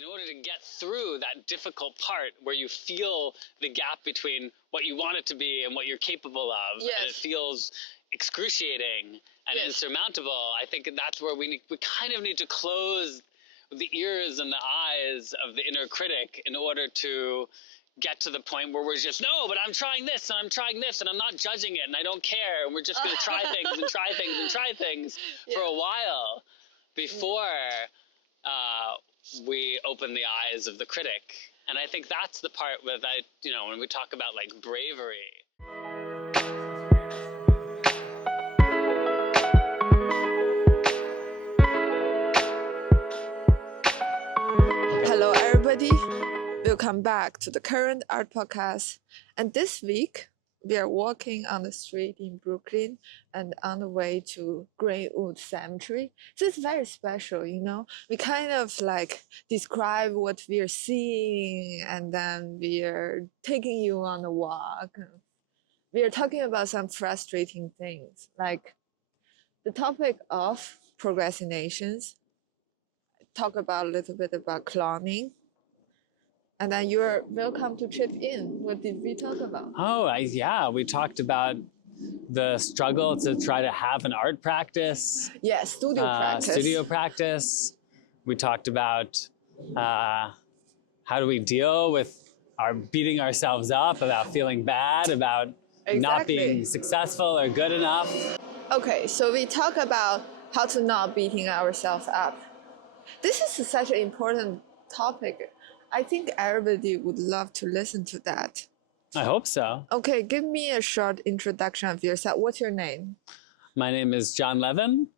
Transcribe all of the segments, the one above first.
in order to get through that difficult part where you feel the gap between what you want it to be and what you're capable of, Yes. and it feels excruciating and Yes. insurmountable, I think that's where we kind of need to close the ears and the eyes of the inner critic in order to get to the point where we're just, no, but I'm trying this and I'm trying this and I'm not judging it and I don't care, and we're just going to try things and try things and try things for a while before we open the eyes of the critic. And I think that's the part with when we talk about like bravery. Hello everybody, welcome back to the Current Art Podcast. And this week we are walking on the street in Brooklyn and on the way to Greenwood Cemetery. So it's very special, we kind of like describe what we are seeing, and then we are taking you on a walk. We are talking about some frustrating things, like the topic of procrastinations, talk about a little bit about cloning, and then you're welcome to chip in. What did we talk about? We talked about the struggle to try to have an art practice. Yeah, studio practice. We talked about how do we deal with our beating ourselves up, about feeling bad, about not being successful or good enough. Okay, so we talk about how to not beating ourselves up. This is such an important topic. I think everybody would love to listen to that. I hope so. Okay, give me a short introduction of yourself. What's your name? My name is Jon Levin.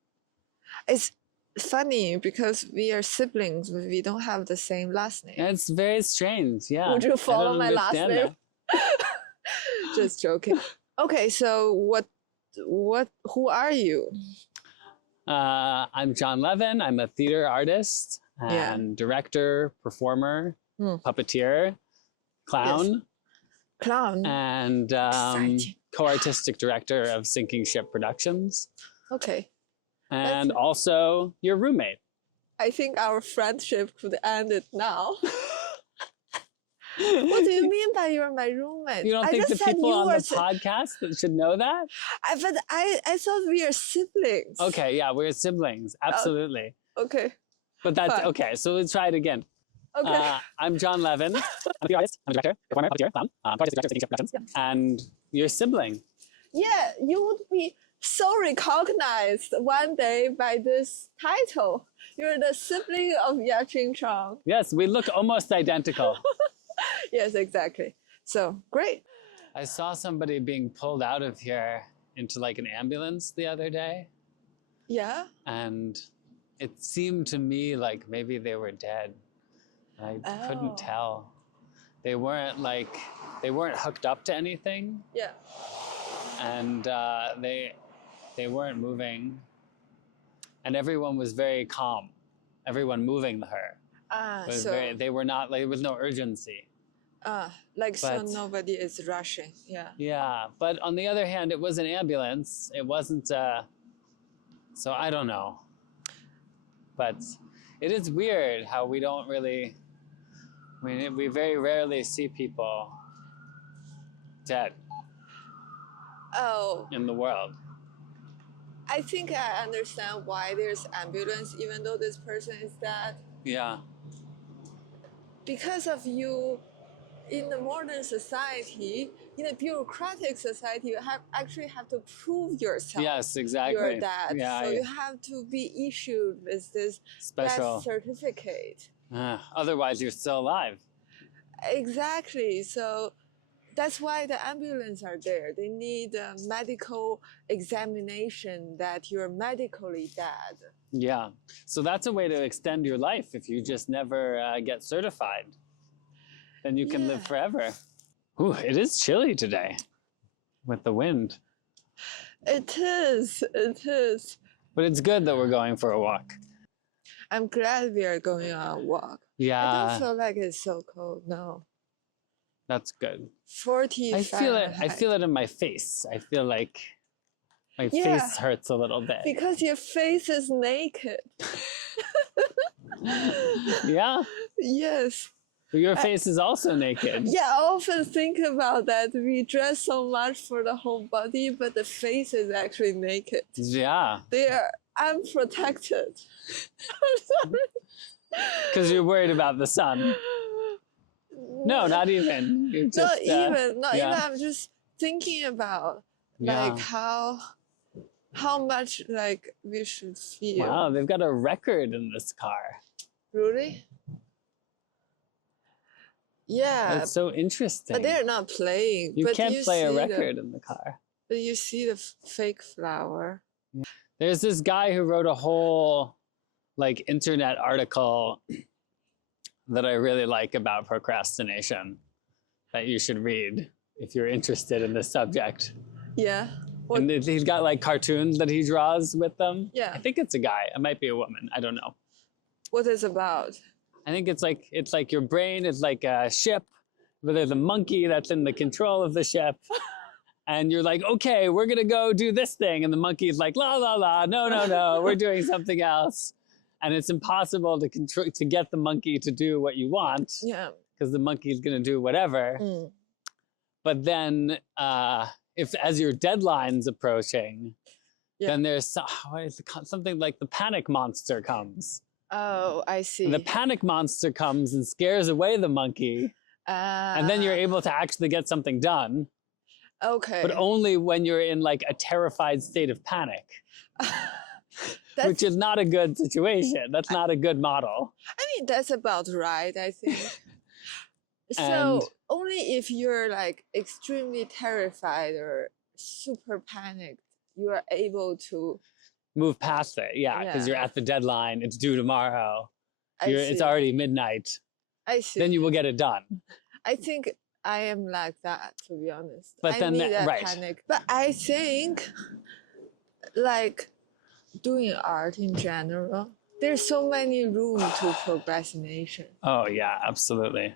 It's funny because we are siblings, but we don't have the same last name. It's very strange, yeah. Would you follow my last name? Just joking. Okay, so who are you? I'm Jon Levin. I'm a theater artist and director, performer, puppeteer, clown. Yes. Clown. And co-artistic director of Sinking Ship Productions. Okay. And also your roommate. I think our friendship could end it now. What do you mean by you're my roommate? You don't think the people on the podcast should know that? But I thought we are siblings. Okay, yeah, we're siblings. Absolutely. Okay. But that's fine. Okay, so let's try it again. Okay. I'm Jon Levin. I'm a theater artist, I'm a director, performer, puppeteer, clown, artistic director of Sinking Ship Productions. Yeah. And your sibling. Yeah, you would be so recognized one day by this title. You're the sibling of Yaqing Chang. Yes, we look almost identical. Yes, exactly. So, great. I saw somebody being pulled out of here into like an ambulance the other day. Yeah? And it seemed to me like maybe they were dead. I couldn't tell. They weren't hooked up to anything. Yeah. And they weren't moving. And everyone was very calm. Everyone moving her. They were not, like, there was no urgency. So nobody is rushing. Yeah. Yeah, but on the other hand, it was an ambulance. It wasn't, so I don't know. But it is weird how we don't really, we very rarely see people dead in the world. I think I understand why there's ambulance even though this person is dead. Yeah. Because of you, in the modern society, in a bureaucratic society, you actually have to prove yourself. Yes, exactly. You're dead. Yeah, so you have to be issued with this special death certificate. Otherwise, you're still alive. Exactly. So that's why the ambulance are there. They need a medical examination that you're medically dead. Yeah. So that's a way to extend your life if you just never get certified. Then you can live forever. Ooh, it is chilly today with the wind. It is. But it's good that we're going for a walk. I'm glad we are going on a walk. Yeah. I don't feel like it's so cold, no. That's good. 40 I feel it in my face. I feel like my face hurts a little bit. Because your face is naked. Yeah. Yes. But your face is also naked. Yeah, I often think about that. We dress so much for the whole body, but the face is actually naked. Yeah. They are unprotected. Because you're worried about the sun. No, not even. You're just, not even. yeah. I'm just thinking about Yeah. how much like we should feel. Wow, they've got a record in this car. Really? Yeah. That's so interesting. But they're not playing. You but can't you play a see record in the car. But you see the fake flower. There's this guy who wrote a whole like internet article that I really like about procrastination that you should read if you're interested in this subject. Yeah. And he's got like cartoons that he draws with them. Yeah. I think it's a guy. It might be a woman. I don't know. What is it about? I think it's like your brain is like a ship, but there's a monkey that's in the control of the ship. And you're like, okay, we're gonna go do this thing. And the monkey's like, la la la, no, we're doing something else. And it's impossible to get the monkey to do what you want. Yeah. Because the monkey's gonna do whatever. Mm. But then if as your deadline's approaching, then there's something like the panic monster comes. Oh, I see. And the panic monster comes and scares away the monkey. And then you're able to actually get something done. Okay. But only when you're in like a terrified state of panic. Which is not a good situation. That's not a good model. I mean, that's about right, I think. So only if you're like extremely terrified or super panicked, you are able to move past it. Yeah, because you're at the deadline. It's due tomorrow. It's already midnight. I see. Then you will get it done. I think I am like that, to be honest. But then, right. Panic. But I think, like, doing art in general, there's so many room to procrastination. Oh, yeah, absolutely.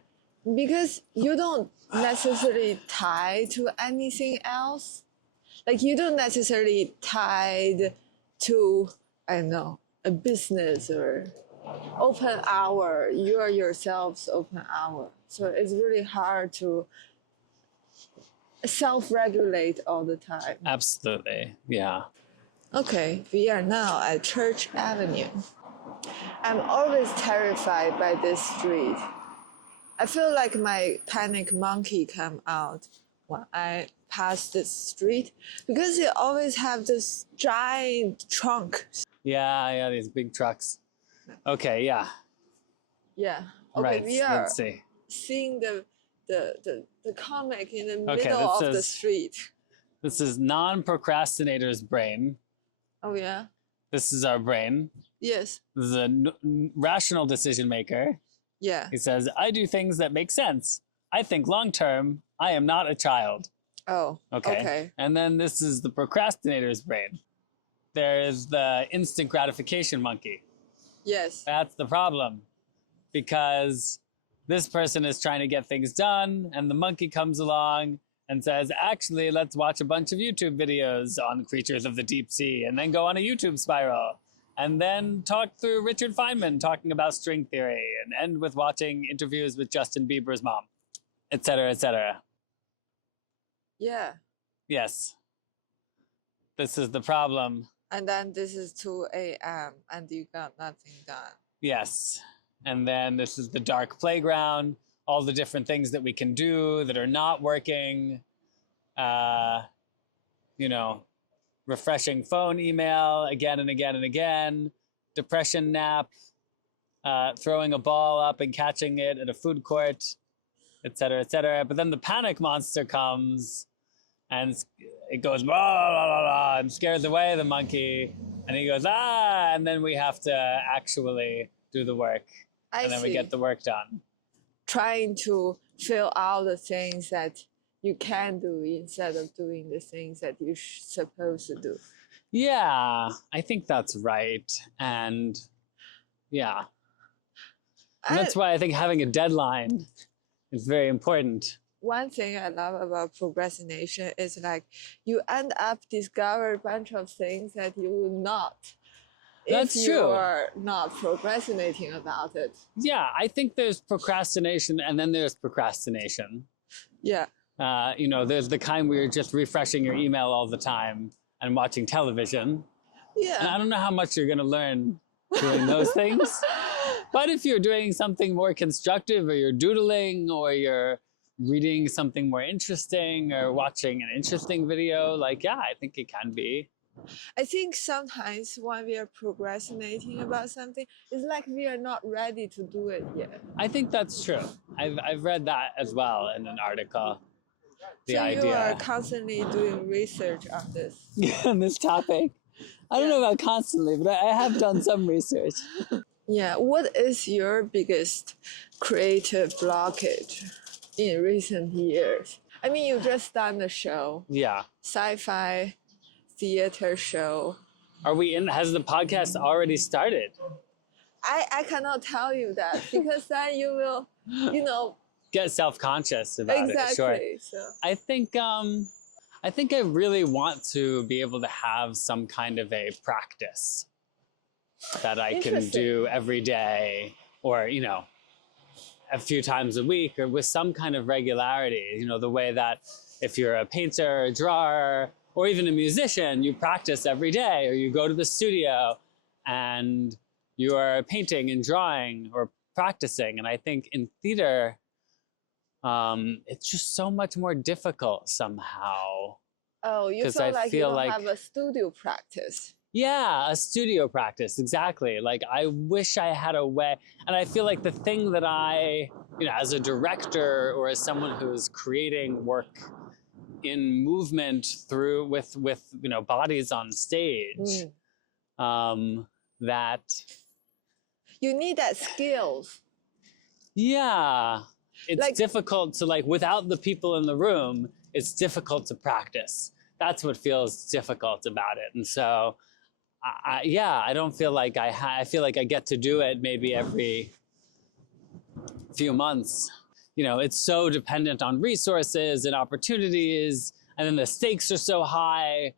Because you don't necessarily tie to anything else. Like, you don't necessarily tied to, I don't know, a business or open hour. You are yourself's open hour. So it's really hard to self-regulate all the time. Absolutely, yeah. Okay, we are now at Church Avenue. I'm always terrified by this street. I feel like my panic monkey come out when I pass this street because they always have this giant trunk. Yeah, these big trucks. Okay, yeah. Yeah. Okay, right, we are let's see. Seeing the comic in the middle of the street. This is non-procrastinator's brain. Oh, yeah? This is our brain. Yes. This is a rational decision maker. Yeah. He says, I do things that make sense. I think long-term, I am not a child. Oh, okay. And then this is the procrastinator's brain. There's the instant gratification monkey. Yes. That's the problem. Because this person is trying to get things done, and the monkey comes along and says, actually, let's watch a bunch of YouTube videos on creatures of the deep sea, and then go on a YouTube spiral, and then talk through Richard Feynman talking about string theory, and end with watching interviews with Justin Bieber's mom, etc., etc. Yeah. Yes. This is the problem. And then this is 2 a.m. and you got nothing done. Yes. And then this is the dark playground, all the different things that we can do that are not working. Refreshing phone email again and again and again, depression nap, throwing a ball up and catching it at a food court, etc., etc. But then the panic monster comes and it goes blah, blah, blah, blah, and scares away the monkey. And he goes, and then we have to actually do the work. And then we get the work done. Trying to fill out the things that you can do instead of doing the things that you're supposed to do. Yeah, I think that's right. And yeah. And that's why I think having a deadline is very important. One thing I love about procrastination is like you end up discover a bunch of things that you will not if That's you true. are not procrastinating about it. Yeah, I think there's procrastination and then there's procrastination. Yeah. There's the kind where you're just refreshing your email all the time and watching television. Yeah. And I don't know how much you're going to learn doing those things. But if you're doing something more constructive, or you're doodling, or you're reading something more interesting, or watching an interesting video, like, yeah, I think it can be. I think sometimes when we are procrastinating about something, it's like we are not ready to do it yet. I think that's true. I've read that as well in an article. The so idea. You are constantly doing research on this. On this topic. I don't know about constantly, but I have done some research. Yeah, what is your biggest creative blockage in recent years? I mean, you just done the show. Yeah. Sci-fi theater show. Has the podcast already started? I cannot tell you that because then you will, get self-conscious about it. Sure. Exactly. So. I think I really want to be able to have some kind of a practice that I can do every day, or, a few times a week, or with some kind of regularity, the way that if you're a painter, a drawer, or even a musician, you practice every day, or you go to the studio and you are painting and drawing or practicing. And I think in theater, it's just so much more difficult somehow. Oh, you feel like you don't have a studio practice. Yeah, a studio practice, exactly. Like, I wish I had a way, and I feel like the thing that I, as a director or as someone who's creating work in movement through with bodies on stage, that you need that skills. Yeah. It's difficult to, without the people in the room, it's difficult to practice. That's what feels difficult about it. And so, I don't feel like I feel like I get to do it maybe every few months. It's so dependent on resources and opportunities, and then the stakes are so high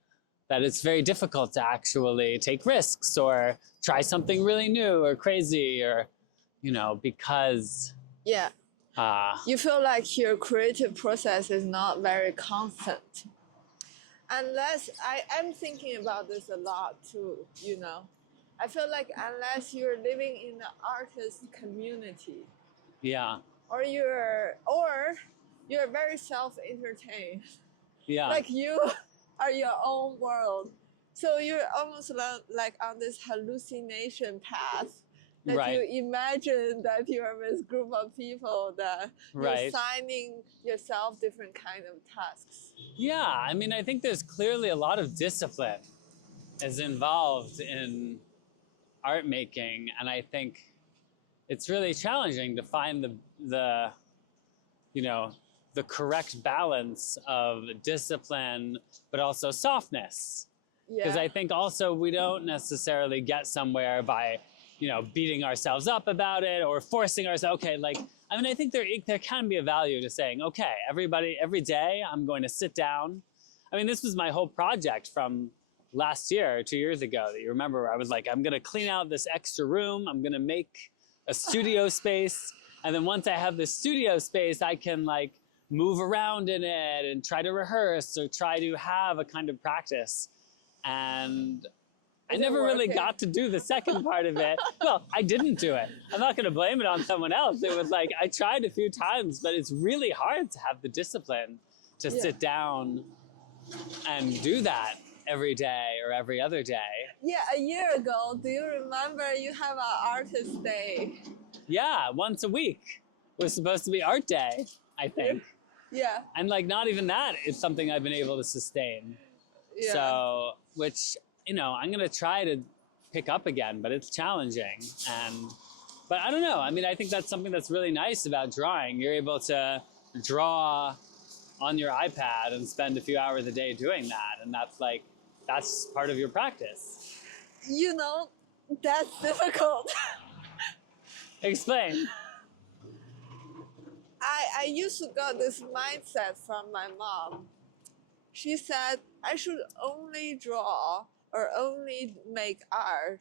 that it's very difficult to actually take risks or try something really new or crazy, or, because... Yeah. You feel like your creative process is not very constant. Unless, I am thinking about this a lot too, I feel like unless you're living in the artist community. Yeah. Or you're very self-entertained. Yeah. Like you are your own world. So you're almost like on this hallucination path. That you imagine that you're with a group of people, that you're assigning yourself different kind of tasks. Yeah, I mean, I think there's clearly a lot of discipline is involved in art making, and I think it's really challenging to find the correct balance of discipline, but also softness. Because I think also we don't necessarily get somewhere by beating ourselves up about it or forcing ourselves. Okay, I think there can be a value to saying, okay, every day I'm going to sit down. I mean, this was my whole project from last year, 2 years ago, that you remember, where I was like, I'm going to clean out this extra room. I'm going to make a studio space. And then once I have this studio space, I can move around in it and try to rehearse or try to have a kind of practice. And I never really got to do the second part of it. Well, I didn't do it. I'm not going to blame it on someone else. It was I tried a few times, but it's really hard to have the discipline to sit down and do that every day or every other day. Yeah, a year ago, do you remember you have an artist day? Yeah, once a week was supposed to be art day, I think. Yeah. And not even that is something I've been able to sustain. Yeah. So, which... I'm going to try to pick up again, but it's challenging. But I don't know. I mean, I think that's something that's really nice about drawing. You're able to draw on your iPad and spend a few hours a day doing that. And that's part of your practice. That's difficult. Explain. I used to got this mindset from my mom. She said I should only draw or only make art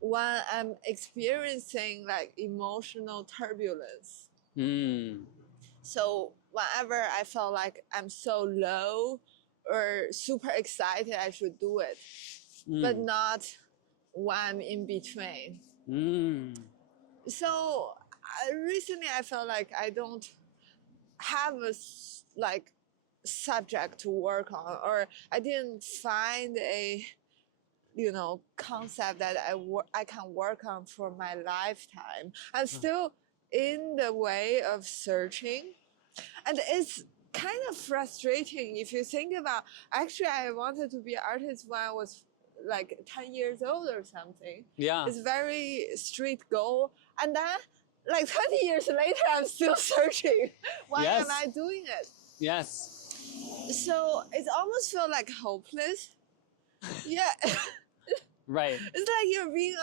when I'm experiencing like emotional turbulence. Mm. So whenever I felt like I'm so low or super excited, I should do it, but Mm. not when I'm in between. Mm. So recently I felt like I don't have a like subject to work on, or I didn't find a concept that I can work on for my lifetime. I'm still in the way of searching, and it's kind of frustrating if you think about. Actually, I wanted to be an artist when I was like 10 years old or something. Yeah. It's very strict goal, and then like 20 years later I'm still searching. Why Yes. am I doing it? Yes. So it almost feels like hopeless. Yeah. Right. It's like you're being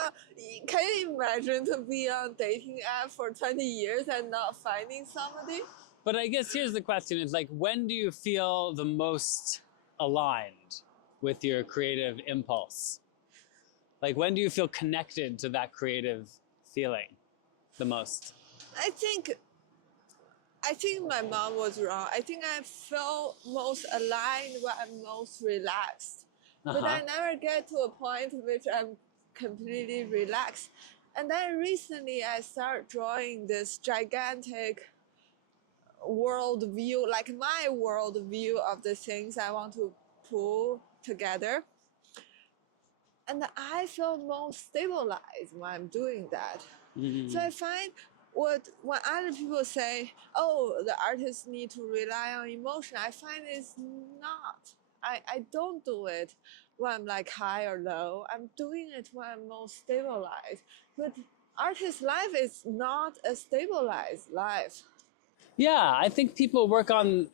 can you imagine to be on a dating app for 20 years and not finding somebody? But I guess here's the question, is like, when do you feel the most aligned with your creative impulse? Like, when do you feel connected to that creative feeling the most? I think my mom was wrong. I think I felt most aligned when I'm most relaxed. But I never get to a point which I'm completely relaxed. And then recently I started drawing this gigantic world view, like my world view of the things I want to pull together. And I feel most stabilized when I'm doing that. Mm. So I find when other people say, "Oh, the artists need to rely on emotion," I find it's not. I don't do it when I'm like high or low. I'm doing it when I'm most stabilized. But artist life is not a stabilized life. Yeah, I think people work on,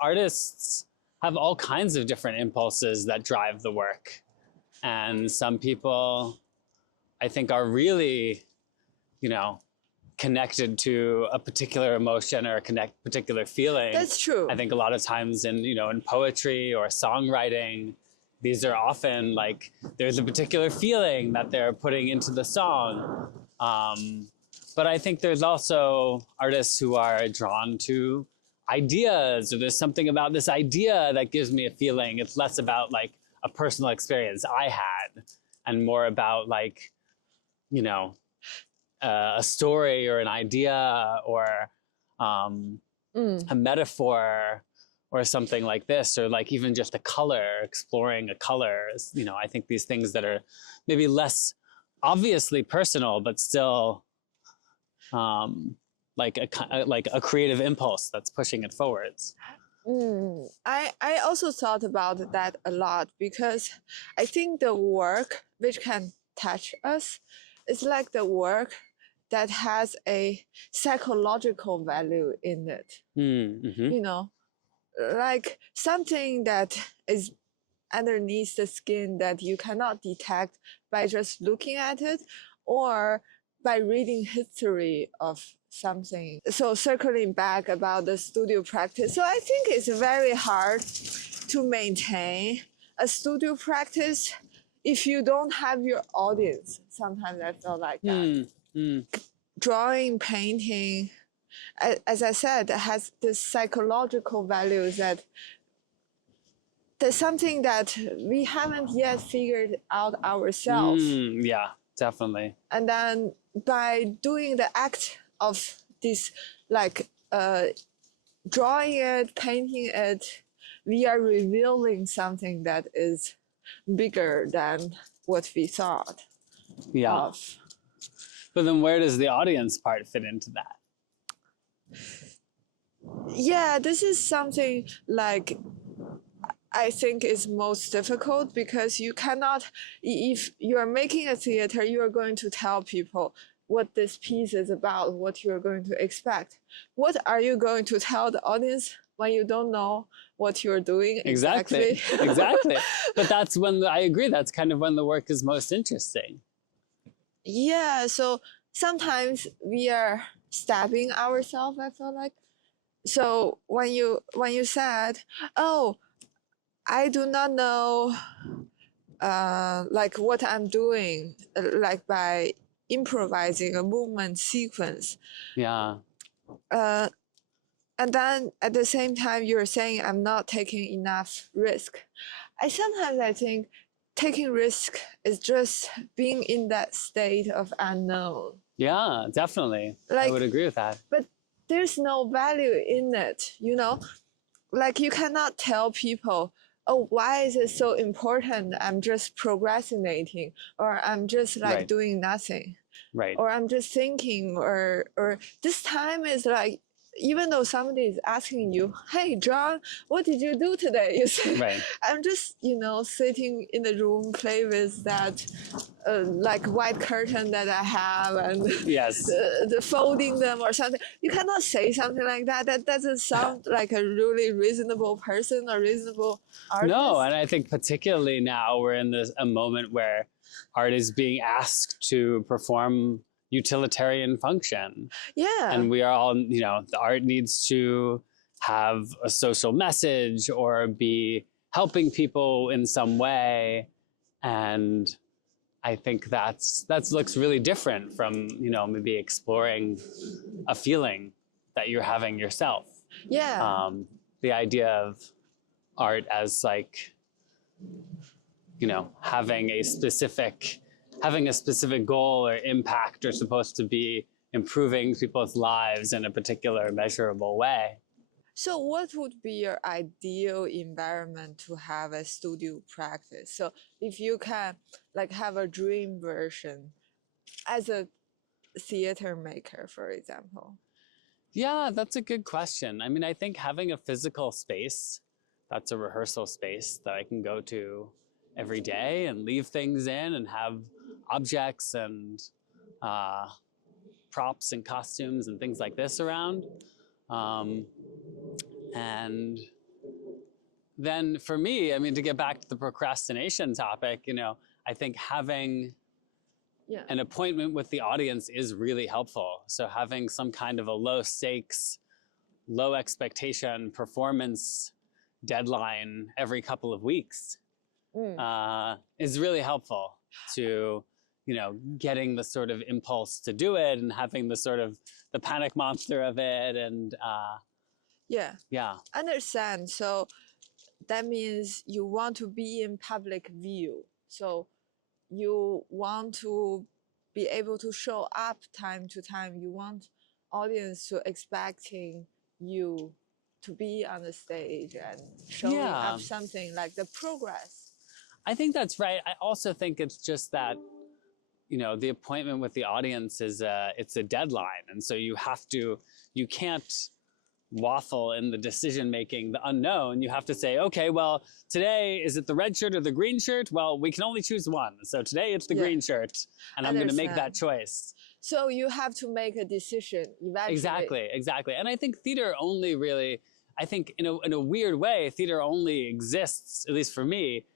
artists have all kinds of different impulses that drive the work. And some people, I think, are really, connected to a particular emotion or a particular feeling. That's true. I think a lot of times in poetry or songwriting, these are often like, there's a particular feeling that they're putting into the song. But I think there's also artists who are drawn to ideas, or there's something about this idea that gives me a feeling. It's less about like a personal experience I had and more about like, a story or an idea or a metaphor or something like this, or like even just a color, exploring a color. I think these things that are maybe less obviously personal, but still like a creative impulse that's pushing it forwards. I also thought about that a lot, because I think the work which can touch us is like the work that has a psychological value in it. Mm-hmm. Like something that is underneath the skin that you cannot detect by just looking at it or by reading history of something. So circling back about the studio practice, so I think it's very hard to maintain a studio practice if you don't have your audience. Sometimes I feel like that. Drawing, painting, as I said, has this psychological values that there's something that we haven't yet figured out ourselves. Yeah, definitely. And then by doing the act of this, like drawing it, painting it, we are revealing something that is bigger than what we thought of. But then where does the audience part fit into that? Yeah, this is something like I think is most difficult, because you cannot, if you are making a theater, you are going to tell people what this piece is about, what you are going to expect. What are you going to tell the audience when you don't know what you're doing exactly? Exactly. But that's when, I agree, that's kind of when the work is most interesting. Yeah, so sometimes we are stabbing ourselves, I feel like. So when you said, "Oh, I do not know like what I'm doing, like by improvising a movement sequence. Yeah. And then at the same time, you're saying I'm not taking enough risk. I think taking risk is just being in that state of unknown. Yeah, definitely. I would agree with that. But there's no value in it, you know? Like you cannot tell people, oh, why is it so important? I'm just procrastinating, or I'm just like doing nothing. Right. Or I'm just thinking, or this time is like, even though somebody is asking you, hey, John, what did you do today? You say, right. I'm just, sitting in the room, play with that like white curtain that I have and yes. the folding them or something. You cannot say something like that. That doesn't sound like a really reasonable person or reasonable artist. No, and I think particularly now we're in a moment where art is being asked to perform utilitarian function. Yeah. And we are all, the art needs to have a social message or be helping people in some way. And I think that looks really different from, maybe exploring a feeling that you're having yourself. Yeah. The idea of art as like, having a specific goal or impact or supposed to be improving people's lives in a particular measurable way. So what would be your ideal environment to have a studio practice? So if you can like have a dream version as a theater maker, for example. Yeah, that's a good question. I mean, I think having a physical space, that's a rehearsal space that I can go to every day and leave things in and have objects and props and costumes and things like this around. And then for me, I mean, to get back to the procrastination topic, I think having an appointment with the audience is really helpful. So having some kind of a low stakes, low expectation performance deadline every couple of weeks is really helpful to, getting the sort of impulse to do it and having the sort of the panic monster of it. And yeah. Understand. So that means you want to be in public view. So you want to be able to show up time to time. You want audience to expecting you to be on the stage and showing up something like the progress. I think that's right. I also think it's just that, the appointment with the audience is it's a deadline. And so you can't waffle in the decision making, the unknown. You have to say, okay, well, today, is it the red shirt or the green shirt? Well, we can only choose one. So today it's the green shirt, and I'm going to make that choice. So you have to make a decision, evaluate. Exactly. And I think theater only really, in a weird way, theater only exists, at least for me,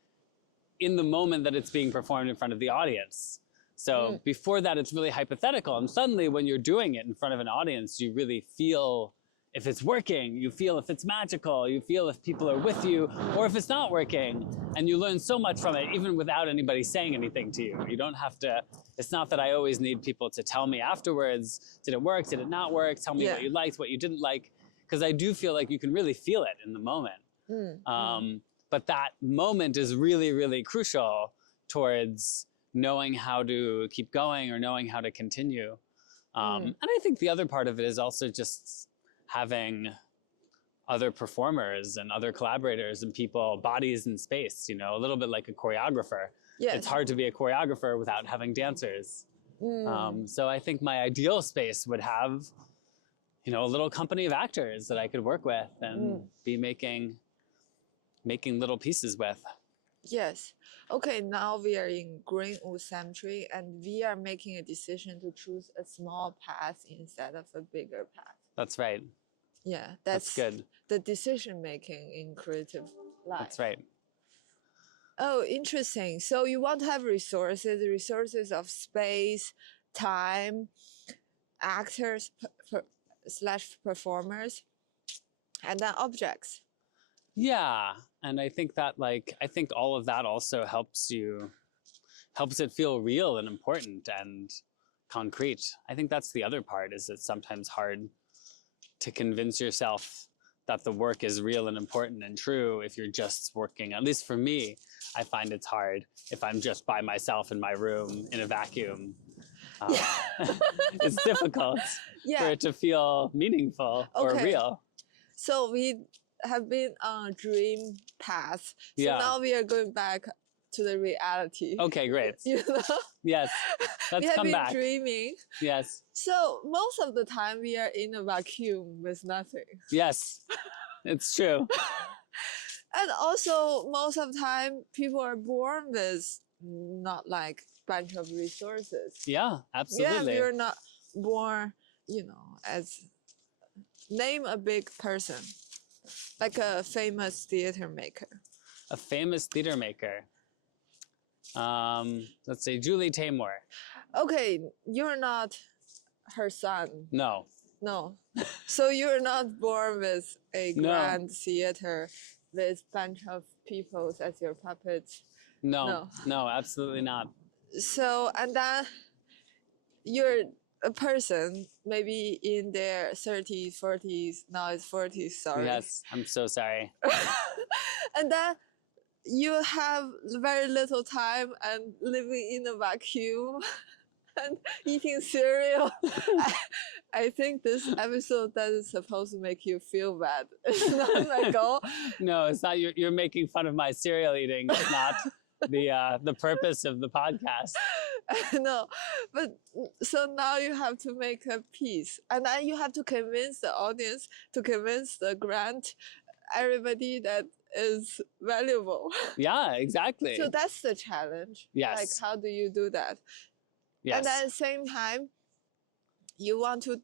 in the moment that it's being performed in front of the audience. So before that, it's really hypothetical. And suddenly when you're doing it in front of an audience, you really feel if it's working, you feel if it's magical, you feel if people are with you, or if it's not working. And you learn so much from it, even without anybody saying anything to you. You don't have to, it's not that I always need people to tell me afterwards, did it work, did it not work, tell me what you liked, what you didn't like. Because I do feel like you can really feel it in the moment. But that moment is really, really crucial towards knowing how to keep going or knowing how to continue. And I think the other part of it is also just having other performers and other collaborators and people, bodies in space, a little bit like a choreographer. Yes. It's hard to be a choreographer without having dancers. So I think my ideal space would have, a little company of actors that I could work with and be making little pieces with. Yes. Okay, now we are in Greenwood Cemetery and we are making a decision to choose a small path instead of a bigger path. That's right. Yeah, that's good. The decision making in creative life. That's right. Oh, interesting. So you want to have resources of space, time, actors / performers, and then objects. Yeah. And I think that I think all of that also helps it feel real and important and concrete. I think that's the other part, is it's sometimes hard to convince yourself that the work is real and important and true if you're just working. At least for me, I find it's hard if I'm just by myself in my room in a vacuum. It's difficult for it to feel meaningful or real. So we have been on a dream path. So now we are going back to the reality. Okay, great. You know? Yes. Let's come back. We have been dreaming. Yes. So most of the time we are in a vacuum with nothing. Yes, it's true. And also most of the time people are born with not like bunch of resources. Yeah, absolutely. Yeah, we're not born, you know, as name a big person, like a famous theater maker. A famous theater maker. Let's say Julie Taymor. Okay, you're not her son. No. No. So you're not born with a grand theater with bunch of people as your puppets. No, absolutely not. So, and then you're a person maybe in their 30s, 40s, now it's 40s, sorry. Yes, I'm so sorry. And then you have very little time and living in a vacuum and eating cereal. I think this episode doesn't supposed to make you feel bad. It's not my goal. No, it's not. You're making fun of my cereal eating. It's not the purpose of the podcast. No, but so now you have to make a piece, and then you have to convince the audience, to convince the grant, everybody that is valuable. Yeah, exactly. So that's the challenge. Yes. Like, how do you do that? Yes. And at the same time, you want to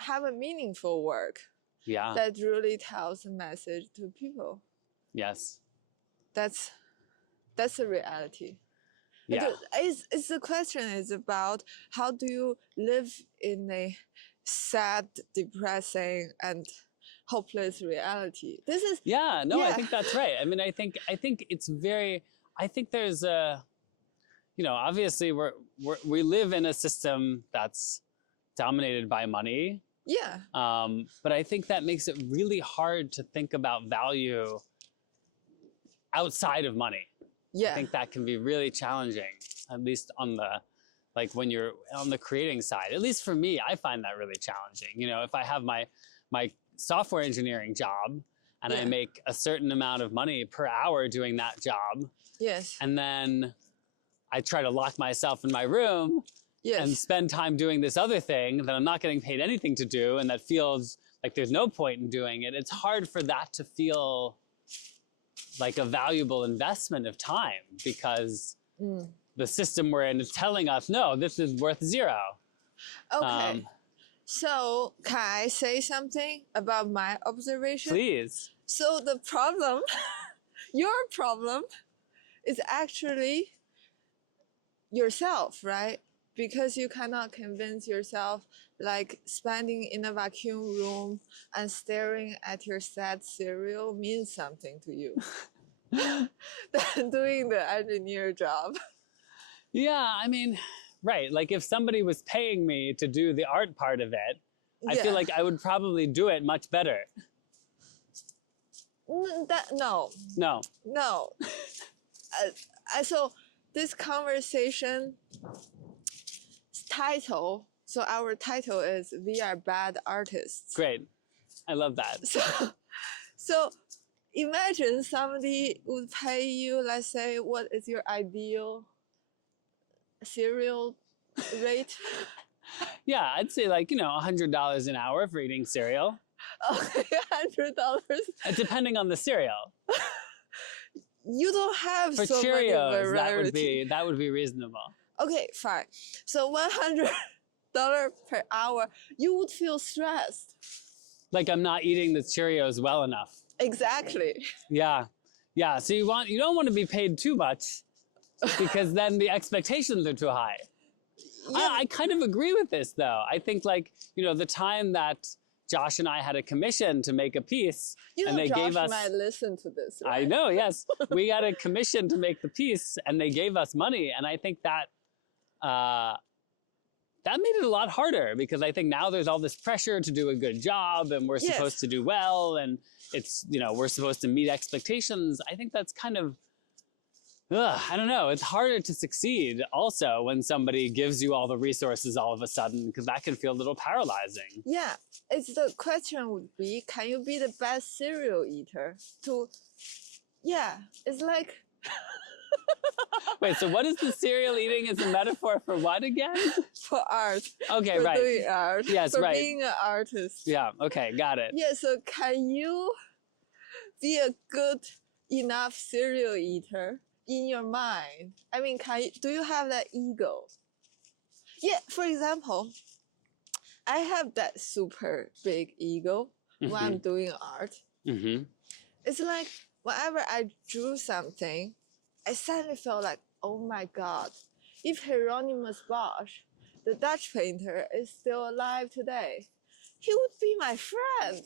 have a meaningful work. Yeah. That really tells a message to people. Yes. That's the reality. Yeah. It's the question is about how do you live in a sad, depressing, and hopeless reality. This is I think that's right. I mean, I think it's very. I think there's a, obviously we live in a system that's dominated by money. Yeah. But I think that makes it really hard to think about value outside of money. Yeah. I think that can be really challenging, at least on the, when you're on the creating side. At least for me, I find that really challenging. If I have my software engineering job and I make a certain amount of money per hour doing that job. Yes. And then I try to lock myself in my room and spend time doing this other thing that I'm not getting paid anything to do, and that feels like there's no point in doing it. It's hard for that to feel like a valuable investment of time, because the system we're in is telling us, no, this is worth zero. Okay. So can I say something about my observation? Please. So the problem, your problem, is actually yourself, right? Because you cannot convince yourself, like spending in a vacuum room and staring at your sad cereal means something to you than doing the engineer job. Yeah, I mean, right. Like if somebody was paying me to do the art part of it, I feel like I would probably do it much better. No. So this conversation title, so our title is "We Are Bad Artists." Great, I love that. So imagine somebody would pay you, let's say, what is your ideal cereal rate? Yeah, I'd say $100 an hour for eating cereal. Okay, $100. Depending on the cereal. You don't have for so Cheerios, many variety. that would be reasonable. Okay, fine. So $100 per hour, you would feel stressed. Like I'm not eating the Cheerios well enough. Exactly. Yeah. So you don't want to be paid too much, because then the expectations are too high. Yeah. I kind of agree with this though. I think the time that Josh and I had a commission to make a piece, You know, and they Josh gave us. might listen to this, right? I know, yes, we got a commission to make the piece, and they gave us money, and I think that that made it a lot harder because I think now there's all this pressure to do a good job, and we're supposed to do well, and it's we're supposed to meet expectations. I think that's kind of. I don't know. It's harder to succeed also when somebody gives you all the resources all of a sudden, because that can feel a little paralyzing. Yeah, it's the question would be, can you be the best cereal eater? It's like. Wait, so what is the cereal eating as a metaphor for what again? For art. Okay, for right. doing art. Yes, for right. being an artist. Yeah, okay, got it. Yeah, so can you be a good enough cereal eater in your mind? I mean, do you have that ego? Yeah, for example, I have that super big ego when I'm doing art. Mm-hmm. It's like whenever I drew something, I suddenly felt like, oh my God, if Hieronymus Bosch, the Dutch painter, is still alive today, he would be my friend.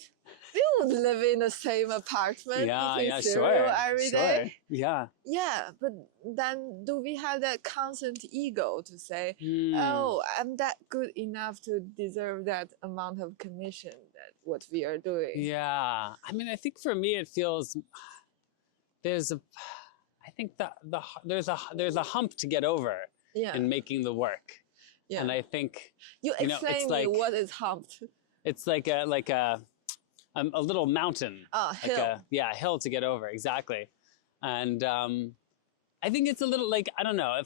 We would live in the same apartment, eating cereal every day. Yeah. Yeah, but then do we have that constant ego to say, oh, I'm that good enough to deserve that amount of commission that what we are doing? Yeah. I mean, I think for me it feels I think there's a hump to get over in making the work. Yeah. And I think you explain me what is humped. It's like a little mountain. Oh, hill. A hill to get over, exactly. And I think it's a little like, I don't know,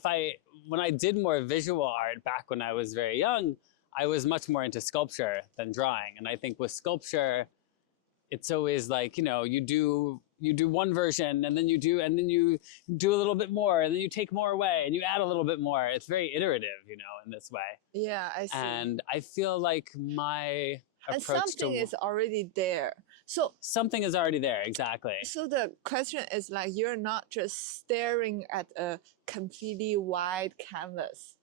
when I did more visual art back when I was very young, I was much more into sculpture than drawing. And I think with sculpture, it's always like, you do one version, and then you do a little bit more, and then you take more away and you add a little bit more. It's very iterative, in this way. Yeah, I see. And I feel like my approach something is already there. So something is already there, exactly. So the question is like, you're not just staring at a completely wide canvas.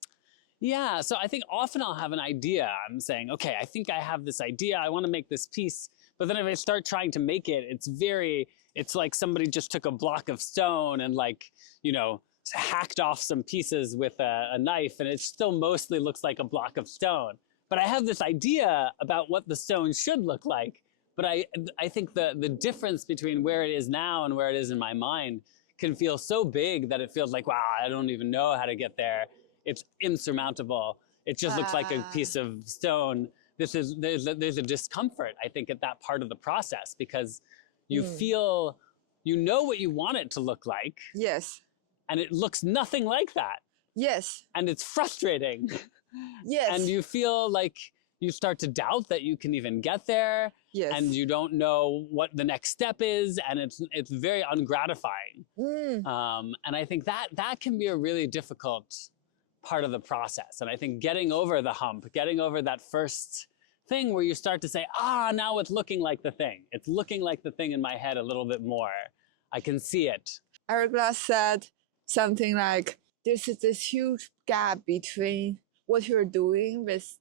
Yeah, so I think often I'll have an idea. I'm saying, okay, I think I have this idea. I want to make this piece. But then if I start trying to make it, it's like somebody just took a block of stone and hacked off some pieces with a knife, and it still mostly looks like a block of stone. But I have this idea about what the stone should look like. But I think the difference between where it is now and where it is in my mind can feel so big that it feels like, wow, I don't even know how to get there. It's insurmountable. It just looks like a piece of stone. There's a discomfort, I think, at that part of the process, because you feel, what you want it to look like. Yes. And it looks nothing like that. Yes. And it's frustrating. Yes. And you feel like you start to doubt that you can even get there. Yes. And you don't know what the next step is, and it's very ungratifying. And I think that can be a really difficult part of the process. And I think getting over the hump, getting over that first thing where you start to say, now it's looking like the thing. It's looking like the thing in my head a little bit more. I can see it. Eric Glass said something like, there's this huge gap between what you're doing with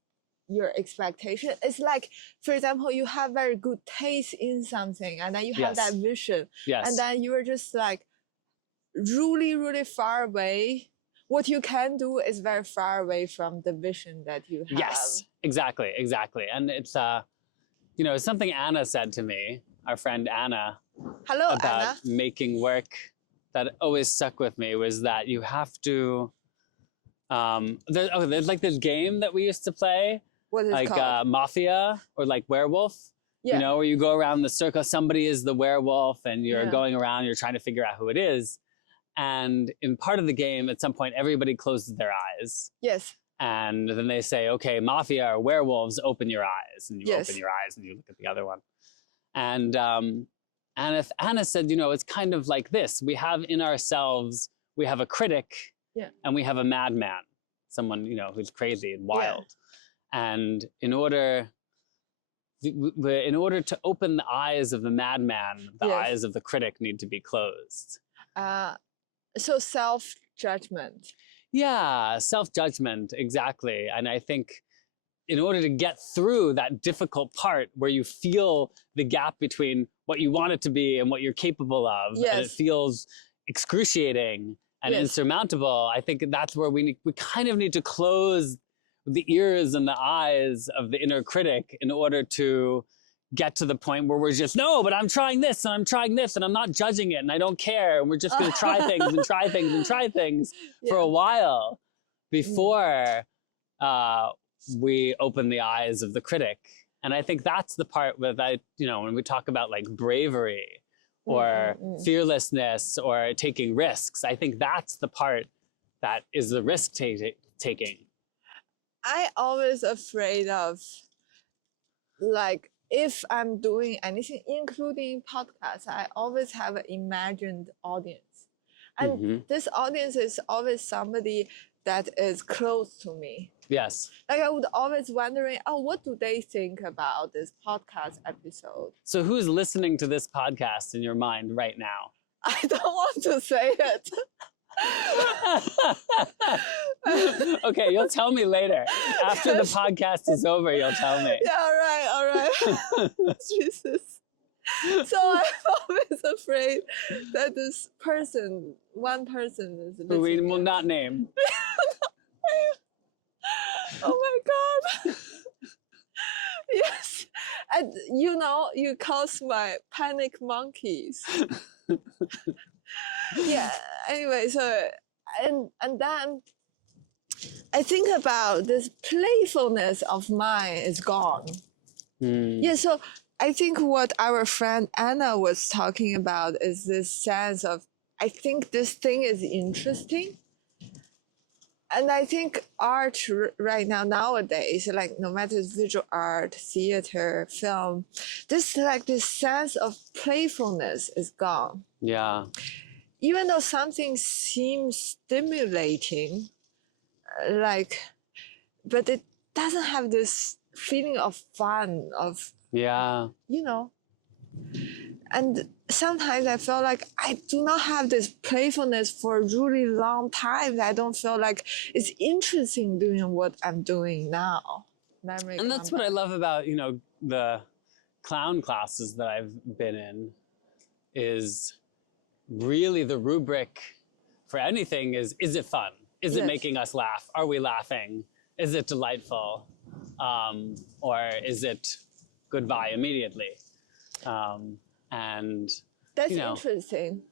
your expectation. It's like, for example, you have very good taste in something, and then you have that vision. Yes. And then you're just like really, really far away. What you can do is very far away from the vision that you have. Yes, exactly. And it's, something Anna said to me, our friend Anna. Hello, about Anna. Making work that always stuck with me was that you have to, there's like this game that we used to play. What is it called? Like Mafia or like Werewolf. Yeah. Where you go around the circle, somebody is the werewolf, and you're going around, you're trying to figure out who it is. And in part of the game, at some point, everybody closes their eyes. Yes. And then they say, okay, Mafia or werewolves, open your eyes. And you open your eyes and you look at the other one. And Anna said, it's kind of like this. We have in ourselves, we have a critic and we have a madman, someone, who's crazy and wild. Yeah. And in order to open the eyes of the madman, the eyes of the critic need to be closed. So self-judgment. Yeah, self-judgment, exactly. And I think in order to get through that difficult part where you feel the gap between what you want it to be and what you're capable of, Yes. and it feels excruciating and Yes. insurmountable, I think that's where we kind of need to close the ears and the eyes of the inner critic in order to get to the point where we're just, no, but I'm trying this and I'm trying this and I'm not judging it and I don't care. And we're just going to try things and try things and try things for a while before we open the eyes of the critic. And I think that's the part where when we talk about like bravery or fearlessness or taking risks, I think that's the part that is the risk taking. I always afraid of, like, if I'm doing anything, including podcasts, I always have an imagined audience. And this audience is always somebody that is close to me. Yes. Like, I would always wondering, what do they think about this podcast episode? So who's listening to this podcast in your mind right now? I don't want to say it. Okay, you'll tell me later. After the podcast is over, you'll tell me. Yeah, all right. Jesus. So I'm always afraid that this person, one person is listening. Who we will not name. Oh my God. Yes. And you cause my panic monkeys. Yeah, anyway, so and then I think about this playfulness of mine is gone. Yeah, so I think what our friend Anna was talking about is this sense of, I think this thing is interesting. And I think art right now, nowadays, like no matter it's visual art, theater, film, this sense of playfulness is gone. Yeah. Even though something seems stimulating, but it doesn't have this feeling of fun, of, and sometimes I feel like I do not have this playfulness for a really long time. I don't feel like it's interesting doing what I'm doing now. And that's what I love about, the clown classes that I've been in, is really the rubric for anything is it fun? Is it making us laugh? Are we laughing? Is it delightful? Or is it goodbye immediately? And that's interesting.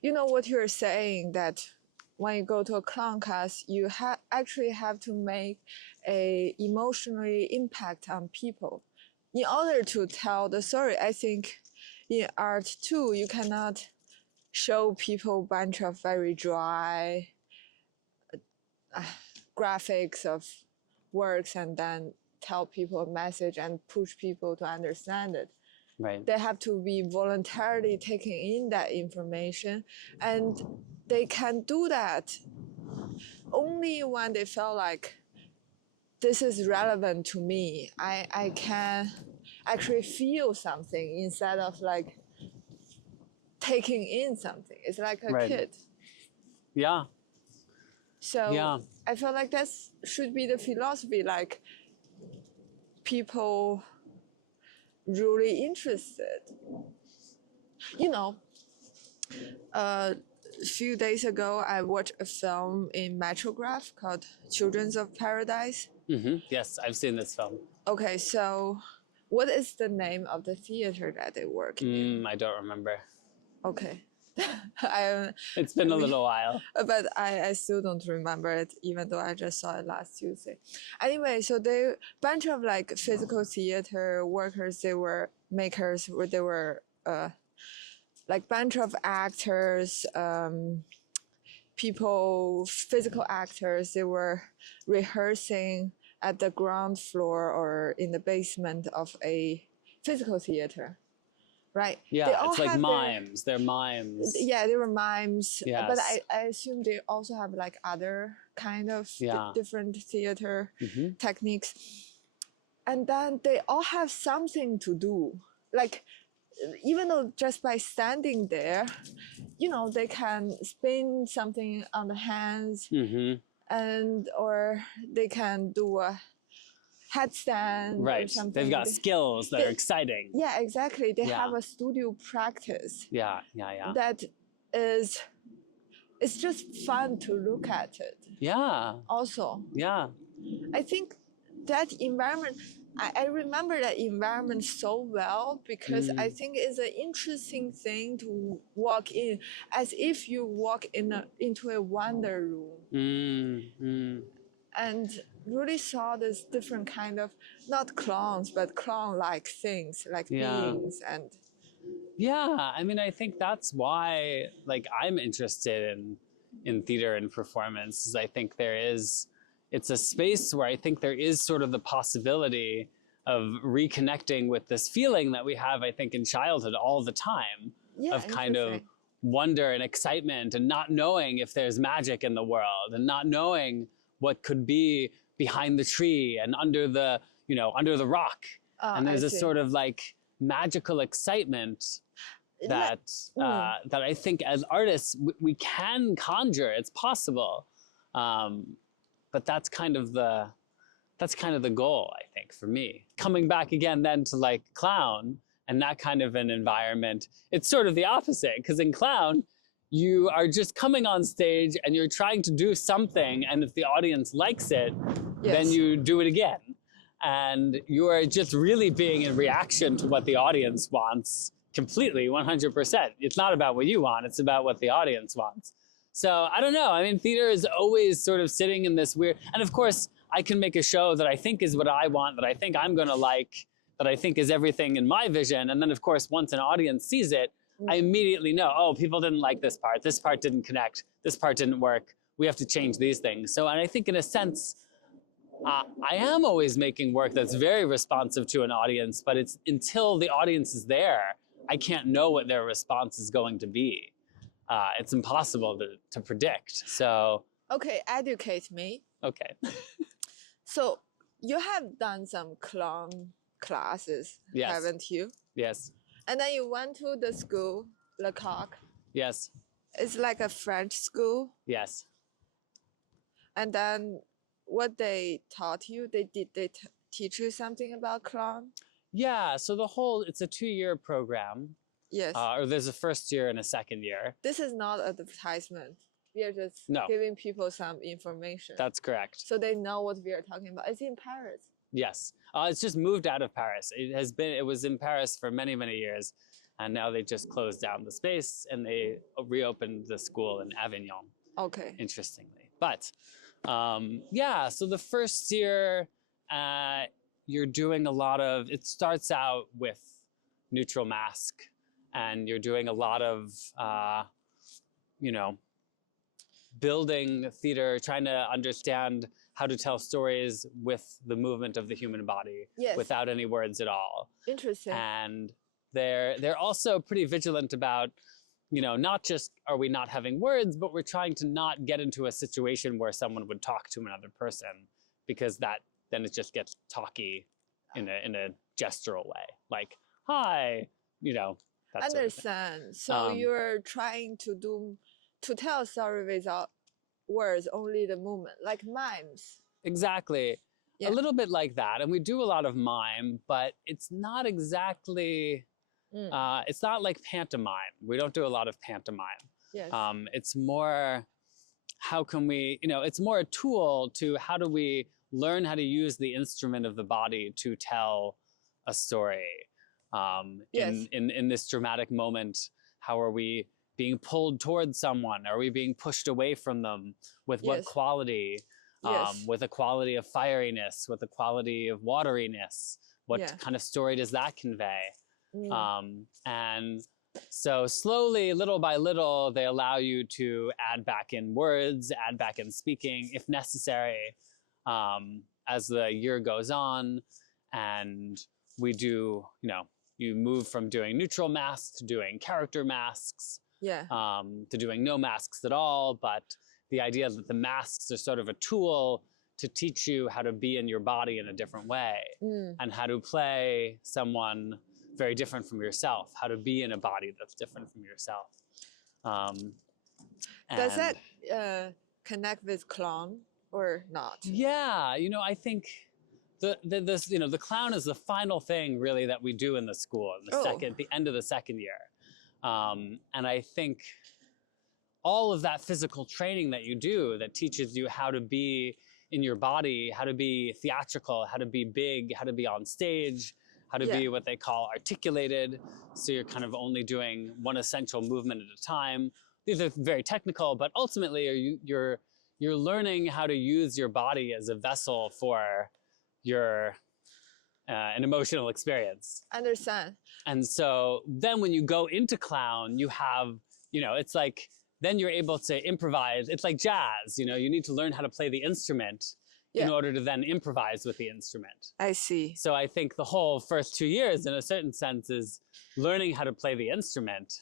You know what you're saying, that when you go to a clown class, you actually have to make a emotionally impact on people in order to tell the story. I think in art too, you cannot show people a bunch of very dry graphics of works and then tell people a message and push people to understand it. Right. They have to be voluntarily taking in that information, and they can do that only when they feel like this is relevant to me. I can actually feel something instead of like taking in something. It's like a kid. Yeah. So I feel like that should be the philosophy, like people really interested. A few days ago, I watched a film in Metrograph called Children of Paradise. Yes, I've seen this film. Okay, so what is the name of the theater that they work in? I don't remember. Okay. It's been a little while. But I still don't remember it, even though I just saw it last Tuesday. Anyway, so they bunch of like physical theater workers, they were makers, they were like bunch of actors, people, physical actors, they were rehearsing at the ground floor or in the basement of a physical theater. Right. Yeah, it's like mimes. They're mimes. Yeah, they were mimes. Yes. But I assume they also have like other kind of different theater techniques. And then they all have something to do. Like, even though just by standing there, they can spin something on the hands, or they can do a headstand or Right. something. They've got skills that are exciting. Yeah, exactly. They Yeah. have a studio practice. Yeah. That is, it's just fun to look at it. Yeah. Also. Yeah. I think that environment, I remember that environment so well because I think it's an interesting thing to walk in, as if you walk into a wonder room. And really saw this different kind of, not clowns, but clown-like things, like beings. And yeah, I mean, I think that's why, like, I'm interested in theater and performance. Is I think it's a space where I think there is sort of the possibility of reconnecting with this feeling that we have, I think, in childhood all the time, of kind of wonder and excitement and not knowing if there's magic in the world and not knowing what could be behind the tree and under the rock. And there's a sort of like magical excitement that that I think as artists we can conjure. It's possible, but that's kind of the goal, I think, for me. Coming back again then to like clown and that kind of an environment, it's sort of the opposite, because in clown you are just coming on stage and you're trying to do something, and if the audience likes it, then you do it again. And you are just really being in reaction to what the audience wants completely, 100%. It's not about what you want, it's about what the audience wants. So I don't know. I mean, theater is always sort of sitting in this weird, and of course, I can make a show that I think is what I want, that I think I'm gonna like, that I think is everything in my vision. And then of course, once an audience sees it, I immediately know, oh, people didn't like this part didn't connect, this part didn't work, we have to change these things. So, and I think in a sense, I am always making work that's very responsive to an audience, but it's until the audience is there, I can't know what their response is going to be. It's impossible to predict. So. Okay, educate me. Okay. So you have done some clown classes, haven't you? Yes. And then you went to the school, Le Coq. Yes. It's like a French school. Yes. And then what they taught you, they teach you something about clown? Yeah, so it's a 2-year program. Yes. Or there's a first year and a second year. This is not advertisement. We are just giving people some information. That's correct. So they know what we are talking about. It's in Paris. Yes. It's just moved out of Paris. It was in Paris for many, many years. And now they just closed down the space and they reopened the school in Avignon. Okay. Interestingly. But yeah, so the first year, you're doing a lot of, it starts out with neutral mask, and you're doing a lot of, building theater, trying to understand how to tell stories with the movement of the human body, without any words at all. Interesting. And they're also pretty vigilant about, not just are we not having words, but we're trying to not get into a situation where someone would talk to another person, because then it just gets talky in a gestural way, like hi, that Understand. So you're trying to tell a story without words, only the movement, like mimes. Exactly. Yeah. A little bit like that. And we do a lot of mime, but it's not exactly, it's not like pantomime. We don't do a lot of pantomime. Yes. It's more, how can we, it's more a tool to how do we learn how to use the instrument of the body to tell a story. In this dramatic moment, how are we being pulled towards someone? Are we being pushed away from them? With what quality? With a quality of fieriness, with a quality of wateriness. What kind of story does that convey? And so slowly, little by little, they allow you to add back in words, add back in speaking, if necessary, as the year goes on. And we do, you move from doing neutral masks to doing character masks, to doing no masks at all. But the idea that the masks are sort of a tool to teach you how to be in your body in a different way, and how to play someone very different from yourself, how to be in a body that's different from yourself. Does that connect with clown or not? Yeah, I think the clown is the final thing really that we do in the school in the end of the second year. And I think all of that physical training that you do that teaches you how to be in your body, how to be theatrical, how to be big, how to be on stage, how to be what they call articulated. So you're kind of only doing one essential movement at a time. These are very technical, but ultimately you're learning how to use your body as a vessel for your an emotional experience. Understand. And so then when you go into clown, you have, it's like, then you're able to improvise. It's like jazz, you need to learn how to play the instrument in order to then improvise with the instrument. I see. So I think the whole first 2 years, in a certain sense, is learning how to play the instrument.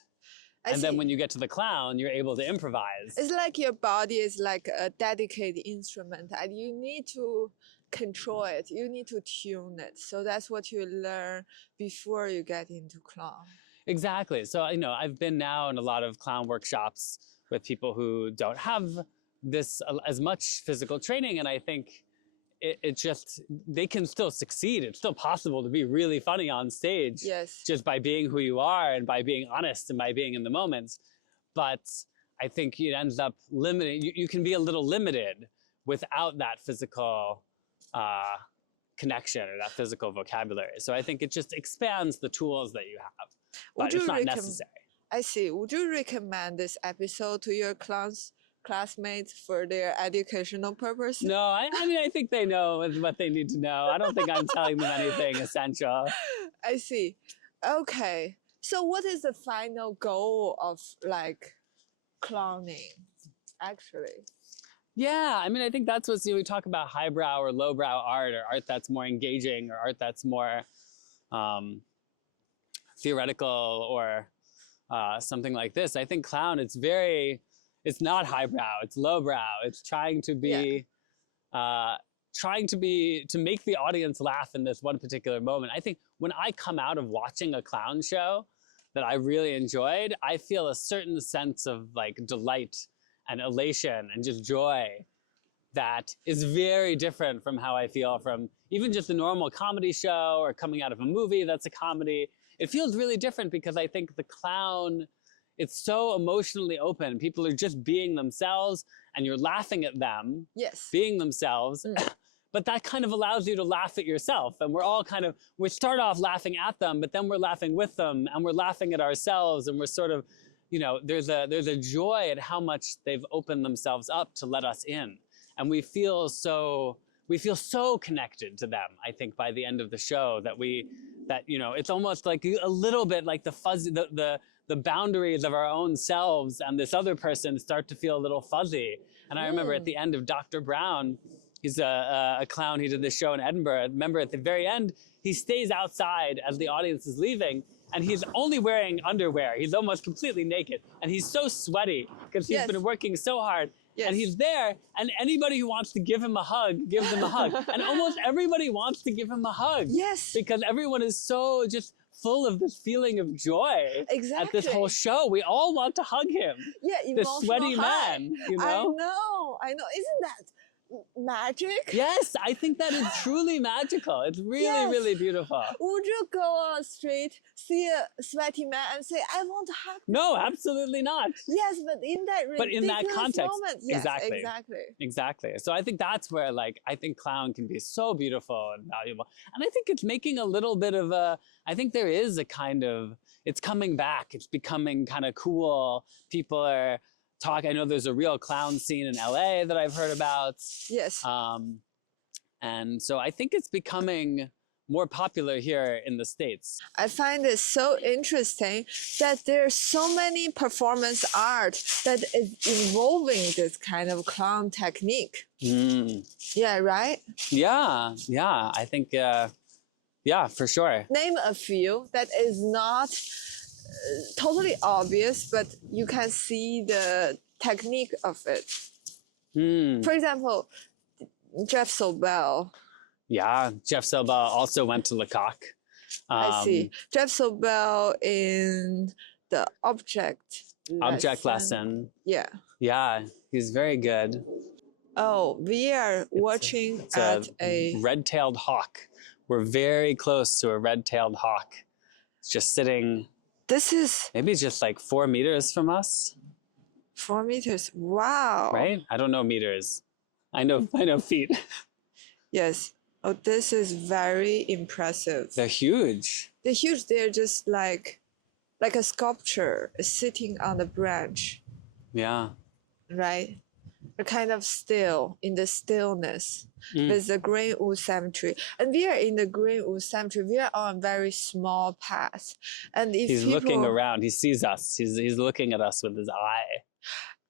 And then when you get to the clown, you're able to improvise. It's like your body is like a dedicated instrument and you need to control it. You need to tune it. So that's what you learn before you get into clown. Exactly. So, I've been now in a lot of clown workshops with people who don't have this as much physical training. And I think they can still succeed. It's still possible to be really funny on stage just by being who you are and by being honest and by being in the moments. But I think it ends up limiting, you can be a little limited without that physical connection or that physical vocabulary. So I think it just expands the tools that you have, but it's not necessary. I see. Would you recommend this episode to your classmates for their educational purpose? No, I mean, I think they know what they need to know. I don't think I'm telling them anything essential. I see. Okay. So what is the final goal of like clowning, actually? Yeah, I mean, I think that's what we talk about highbrow or lowbrow art, or art that's more engaging, or art that's more theoretical, or something like this. I think clown, it's not highbrow, it's lowbrow. It's trying to be, to make the audience laugh in this one particular moment. I think when I come out of watching a clown show that I really enjoyed, I feel a certain sense of like delight and elation and just joy that is very different from how I feel from even just a normal comedy show or coming out of a movie that's a comedy. It feels really different because I think the clown, it's so emotionally open. People are just being themselves and you're laughing at them being themselves. But that kind of allows you to laugh at yourself. And we're all we start off laughing at them, but then we're laughing with them and we're laughing at ourselves. And we're sort of, there's a joy at how much they've opened themselves up to let us in. And we feel so connected to them, I think, by the end of the show that it's almost like a little bit like the fuzzy, the boundaries of our own selves and this other person start to feel a little fuzzy. And I remember at the end of Dr. Brown, he's a clown, he did this show in Edinburgh. I remember at the very end, he stays outside as the audience is leaving and he's only wearing underwear. He's almost completely naked and he's so sweaty because he's been working so hard. And he's there, and anybody who wants to give him a hug, gives him a hug. And almost everybody wants to give him a hug. Yes. Because everyone is so just full of this feeling of joy at this whole show. We all want to hug him. Yeah, this sweaty man, I know. Isn't that magic? Yes, I think that is truly magical. It's really, really beautiful. Would you go on the street, see a sweaty man and say, I want to hug him? No, absolutely not. Yes, but in that context moment, exactly. So I think that's where I think clown can be so beautiful and valuable. And I think it's making a little bit of I think there is a it's coming back. It's becoming kind of cool. People are I know there's a real clown scene in LA that I've heard about. Yes. And so I think it's becoming more popular here in the States. I find it so interesting that there's so many performance art that is involving this kind of clown technique. Yeah, right? Yeah, I think, for sure. Name a few that is not totally obvious, but you can see the technique of it. For example, Jeff Sobel. Yeah, Jeff Sobel also went to Lecoq. I see. Jeff Sobel in the object lesson. Yeah. Yeah, he's very good. Oh, we are watching It's at a red-tailed hawk. We're very close to a red-tailed hawk. It's just sitting, this is maybe just like 4 meters from us, 4 meters. Wow. right? I don't know meters. I know feet. Yes. Oh, this is very impressive. They're huge. They're huge. They're just like a sculpture sitting on the branch, Yeah. right? They're kind of still in the stillness. There's the Greenwood Cemetery, and we are in the Greenwood Cemetery. We are on a very small path, and if He's people, looking around. He sees us. He's looking at us with his eye.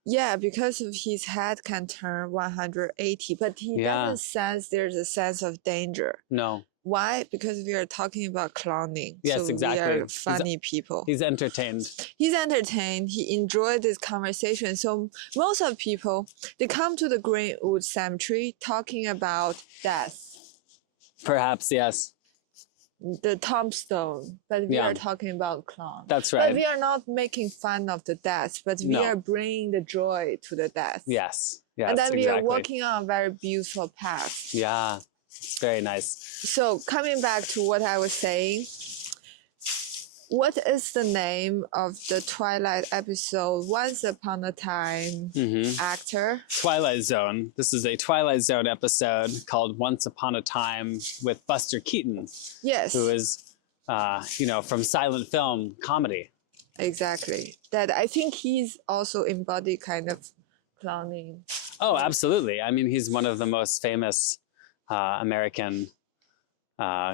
yeah, because of his head can turn 180, but he Yeah. doesn't sense there's a sense of danger. No. Why? Because we are talking about clowning. Yes, so exactly. We are funny people. He's entertained. He's entertained. He enjoyed this conversation. So most of people, they come to the Greenwood Cemetery talking about death, Perhaps, yes. the tombstone, but we Yeah. are talking about clown. That's But right. we are not making fun of the death, but we No. are bringing the joy to the death. Yes. Yes, And then we exactly. are walking on a very beautiful path. Yeah. It's very nice. So coming back to what I was saying, what is the name of the Twilight episode Once Upon a Time actor? Twilight Zone. This is a Twilight Zone episode called Once Upon a Time with Buster Keaton, Yes, who is, from silent film comedy. exactly. That I think he's also embodied kind of clowning. Oh, absolutely. I mean, he's one of the most famous American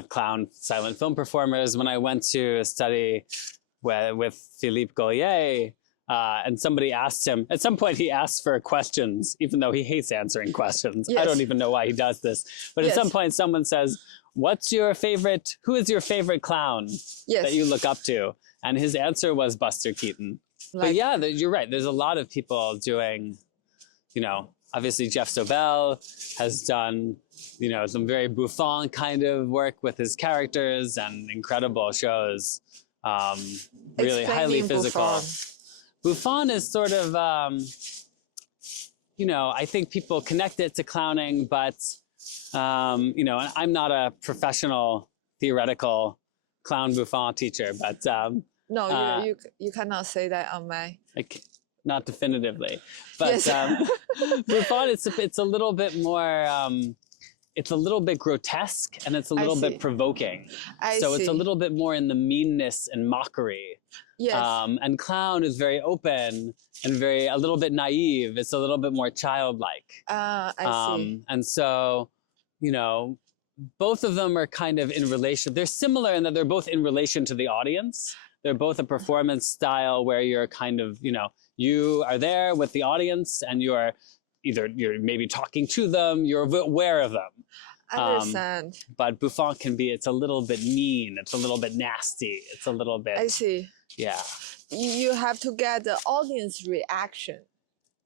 clown silent film performers. When I went to study with Philippe Gaulier, and somebody asked him, at some point he asked for questions, even though he hates answering questions. Yes. I don't even know why he does this. But at Yes. some point someone says, who is your favorite clown Yes. that you look up to? And his answer was Buster Keaton. But yeah, you're right. There's a lot of people doing, obviously Jeff Sobel has done, some very Buffon kind of work with his characters and incredible shows. Really highly physical. Buffon is sort of, I think people connect it to clowning, but, I'm not a professional theoretical clown Buffon teacher, but No, you cannot say that on my. Not definitively, but Yes. Buffon, it's a little bit more, it's a little bit grotesque and it's a little bit provoking. So it's a little bit more in the meanness and mockery. Yes. And clown is very open and a little bit naive. It's a little bit more childlike. I see. And so, both of them are kind of in relation. They're similar in that they're both in relation to the audience. They're both a performance style where you're kind of, you are there with the audience and you're maybe talking to them, you're aware of them. I understand. But Buffon it's a little bit mean, it's a little bit nasty, it's a little bit. I see. Yeah. You have to get the audience reaction,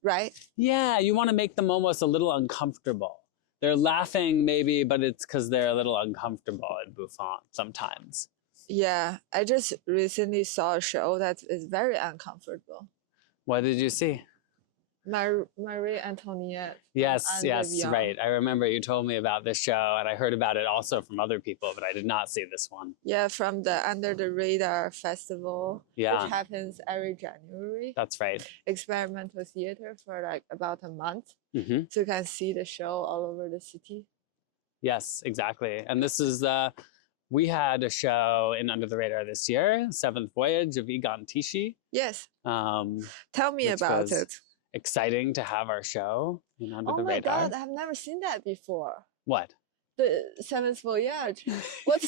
right? Yeah, you want to make them almost a little uncomfortable. They're laughing maybe, but it's because they're a little uncomfortable at Buffon sometimes. Yeah, I just recently saw a show that is very uncomfortable. What did you see? Marie Antoinette. Yes, Vivian. right. I remember you told me about this show, and I heard about it also from other people, but I did not see this one. Yeah, from the Under the Radar Festival, Yeah. which happens every January. That's right. Experimental theater for like about a month. Mm-hmm. So you can see the show all over the city. Yes, exactly. And this is we had a show in Under the Radar this year, 7th Voyage of Egon Tichy. Yes. Tell me which about was it. Exciting to have our show in Under Oh the my Radar. God, I've never seen that before. What? The Seventh Voyage. What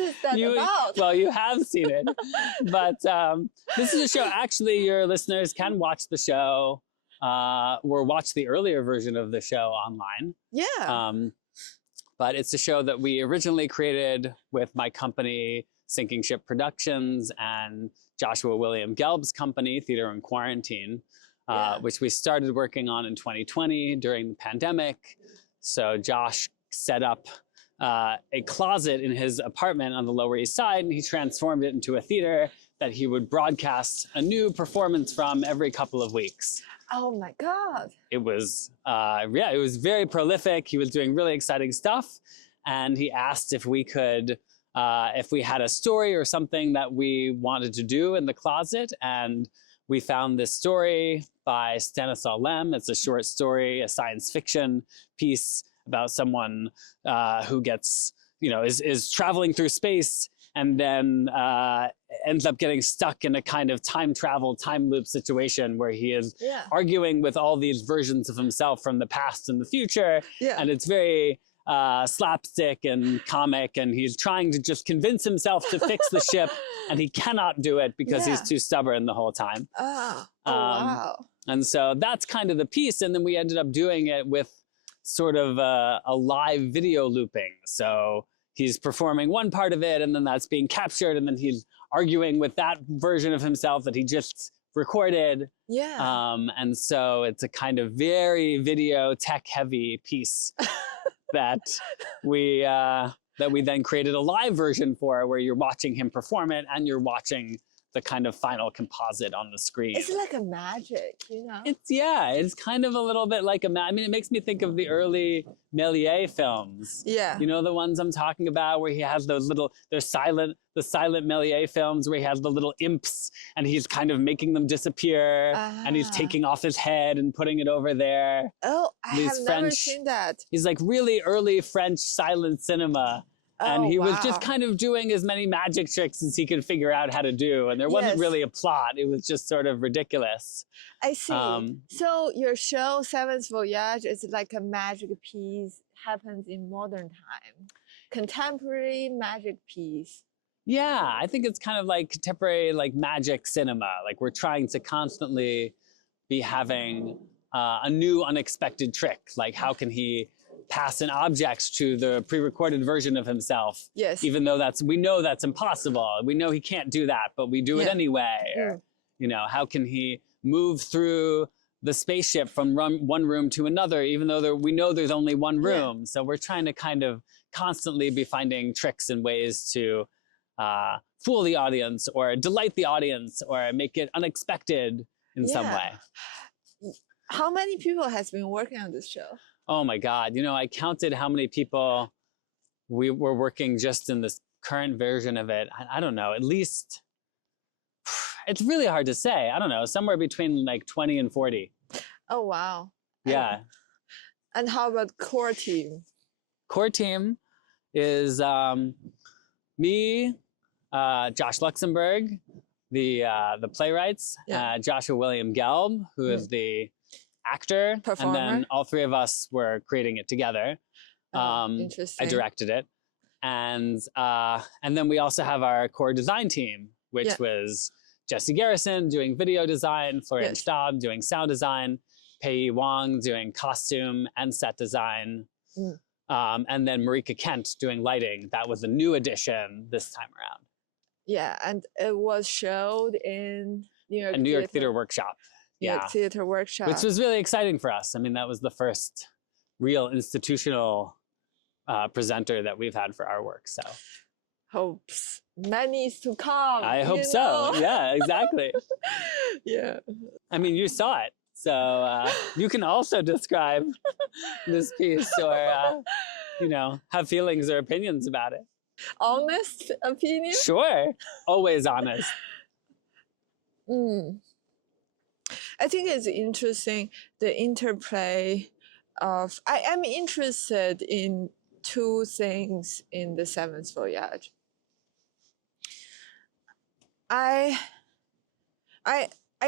is that about? Well, you have seen it, but this is a show. Actually, your listeners can watch the show or watch the earlier version of the show online. Yeah. But it's a show that we originally created with my company, Sinking Ship Productions, and Joshua William Gelb's company, Theater in Quarantine, which we started working on in 2020 during the pandemic. So Josh set up a closet in his apartment on the Lower East Side, and he transformed it into a theater that he would broadcast a new performance from every couple of weeks. Oh my God. It was, it was very prolific. He was doing really exciting stuff. And he asked if we could, if we had a story or something that we wanted to do in the closet. And we found this story by Stanislaw Lem. It's a short story, a science fiction piece about someone who gets, is traveling through space and then ends up getting stuck in a kind of time travel, time loop situation where he is arguing with all these versions of himself from the past and the future. And it's very slapstick and comic, and he's trying to just convince himself to fix the ship, and he cannot do it because he's too stubborn the whole time. Wow. And so that's kind of the piece. And then we ended up doing it with sort of a live video looping. So he's performing one part of it, and then that's being captured, and then he's arguing with that version of himself that he just recorded. And so it's a kind of very video tech heavy piece that we then created a live version for, where you're watching him perform it and you're watching the kind of final composite on the screen. It's like a magic, It's kind of a little bit like it makes me think of the early Méliès films. You know the ones I'm talking about, where he has those little, the silent Méliès films where he has the little imps and he's kind of making them disappear and he's taking off his head and putting it over there. Oh, I have never seen that. He's like really early French silent cinema. And he was just kind of doing as many magic tricks as he could figure out how to do. And there wasn't really a plot. It was just sort of ridiculous. I see. So your show, Seventh Voyage, is like a magic piece, happens in modern time. Contemporary magic piece. Yeah, I think it's kind of like contemporary, like magic cinema. Like we're trying to constantly be having a new unexpected trick. Like how can he pass an object to the pre-recorded version of himself, even though we know that's impossible. We know he can't do that, but we do it anyway. Or, how can he move through the spaceship from one room to another, even though we know there's only one room. So we're trying to kind of constantly be finding tricks and ways to fool the audience or delight the audience or make it unexpected in some way. How many people has been working on this show? Oh my God, I counted how many people we were working just in this current version of it. I don't know, at least, it's really hard to say. I don't know, somewhere between like 20 and 40. Oh, wow. Yeah. And how about core team? Core team is me, Josh Luxembourg, the playwrights, Joshua William Gelb, who is the actor, performer. And then all three of us were creating it together. Interesting. I directed it, and then we also have our core design team, which was Jesse Garrison doing video design, Florian Staub doing sound design, Pei Wang doing costume and set design, and then Marika Kent doing lighting. That was a new addition this time around. Yeah, and it was showed in New York Theater Workshop. Theater Workshop. Which was really exciting for us. I mean, that was the first real institutional presenter that we've had for our work, so. Hopes many to come. I hope so, yeah, exactly. I mean, you saw it, so you can also describe this piece or, have feelings or opinions about it. Honest opinion? Sure, always honest. I think it's interesting, the interplay of, I am interested in two things in the Seventh Voyage. I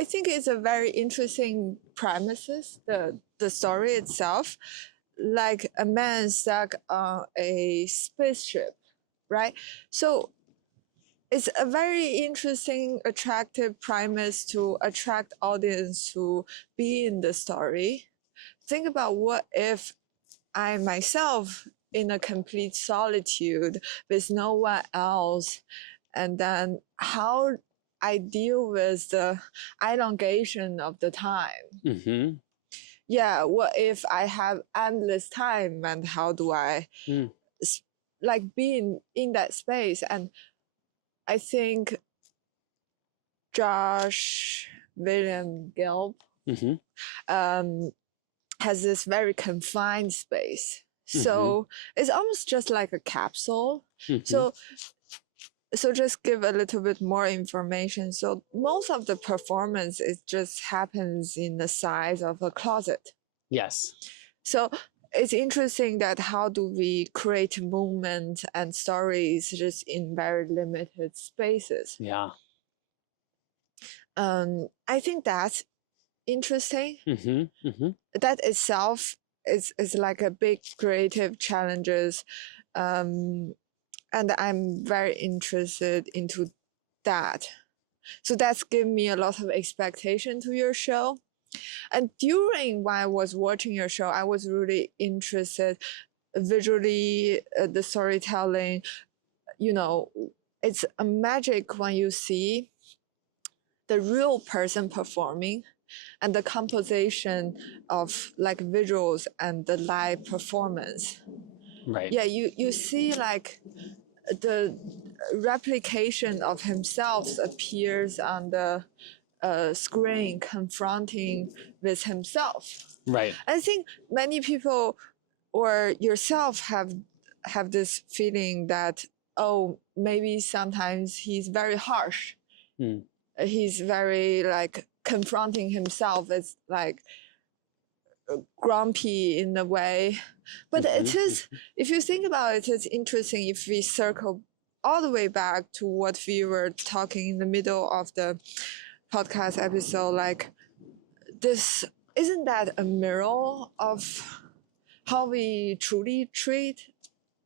think it's a very interesting premises, the story itself, like a man stuck on a spaceship, right? So it's a very interesting, attractive premise to attract audience to be in the story. Think about what if I myself in a complete solitude with no one else, and then how I deal with the elongation of the time. What if I have endless time, and how do I like be in that space? And I think Josh William Gelb Mm-hmm. Has this very confined space. Mm-hmm. So it's almost just like a capsule. Mm-hmm. So just give a little bit more information. So most of the performance, it just happens in the size of a closet. Yes. So it's interesting that how do we create movement and stories just in very limited spaces. Yeah. I think that's interesting. Mm-hmm. Mm-hmm. That itself is like a big creative challenges. And I'm very interested into that. So that's given me a lot of expectation to your show. And during when I was watching your show, I was really interested visually, the storytelling. You know, it's a magic when you see the real person performing and the composition of like visuals and the live performance. Right. Yeah, you see like the replication of himself appears on the screen confronting with himself. Right. I think many people or yourself have this feeling that, oh, maybe sometimes he's very harsh. Mm. He's very like confronting himself as like grumpy in a way. But it is, if you think about it, it's interesting if we circle all the way back to what we were talking in the middle of the podcast episode, like this, isn't that a mirror of how we truly treat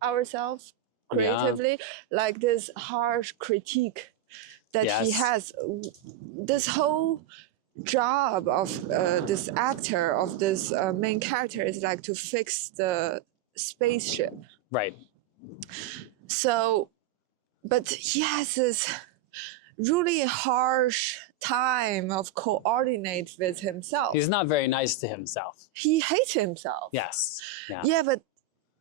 ourselves creatively? Like this harsh critique that he has. This whole job of this actor, of this main character, is like to fix the spaceship. Right. So, but he has this really harsh time of coordinate with himself. He's not very nice to himself. He hates himself. Yes. Yeah. Yeah, but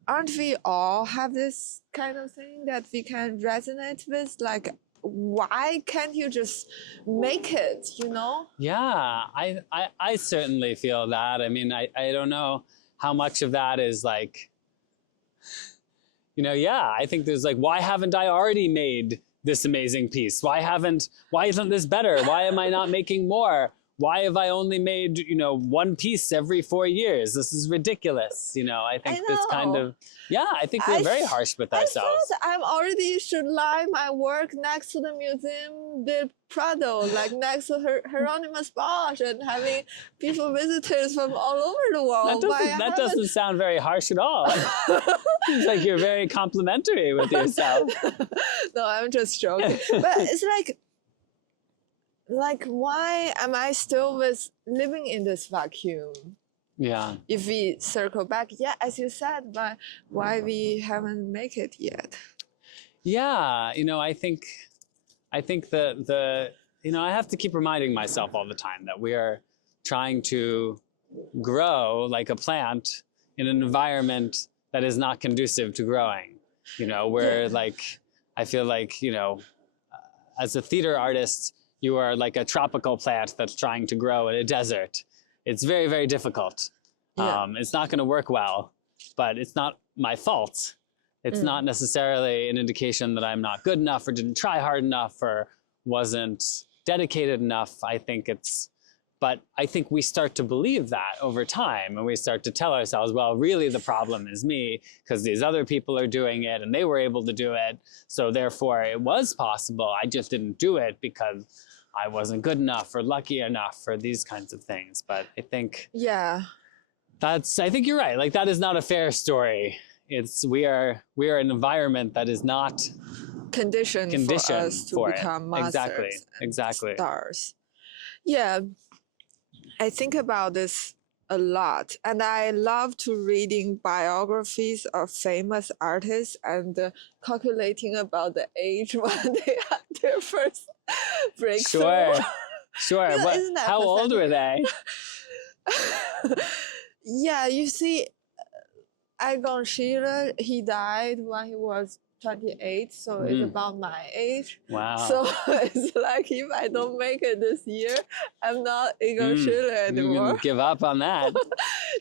aren't we all have this kind of thing that we can resonate with? Like, why can't you just make it, you know? Yeah, I certainly feel that. I mean, I don't know how much of that is like, I think there's like, why haven't I already made this amazing piece? Why isn't this better? Why am I not making more? Why have I only made, one piece every 4 years? This is ridiculous. I think this kind of, I think we're very harsh with ourselves. I already should lie my work next to the Museum del Prado, like next to Hieronymus Bosch, and having people, visitors from all over the world. That doesn't sound very harsh at all. Seems like you're very complimentary with yourself. No, I'm just joking. But it's like, why am I still living in this vacuum? Yeah. If we circle back, as you said, but why we haven't make it yet? Yeah, I think the I have to keep reminding myself all the time that we are trying to grow like a plant in an environment that is not conducive to growing. Where like, I feel like, as a theater artist, you are like a tropical plant that's trying to grow in a desert. It's very, very difficult. Yeah. It's not going to work well, but it's not my fault. It's not necessarily an indication that I'm not good enough or didn't try hard enough or wasn't dedicated enough. But I think we start to believe that over time, and we start to tell ourselves, well, really the problem is me because these other people are doing it and they were able to do it. So therefore it was possible. I just didn't do it because I wasn't good enough or lucky enough for these kinds of things. But I think I think you're right. Like, that is not a fair story. We are an environment that is not conditioned for us to become masters. Exactly. Stars. Yeah. I think about this a lot, and I love to reading biographies of famous artists and calculating about the age when they had their first breakthrough. Sure. How old were they? Yeah, you see, Egon Tichy, he died when he was 28, so it's about my age. Wow. So it's like if I don't make it this year, I'm not Egon Tichy anymore. You're gonna give up on that.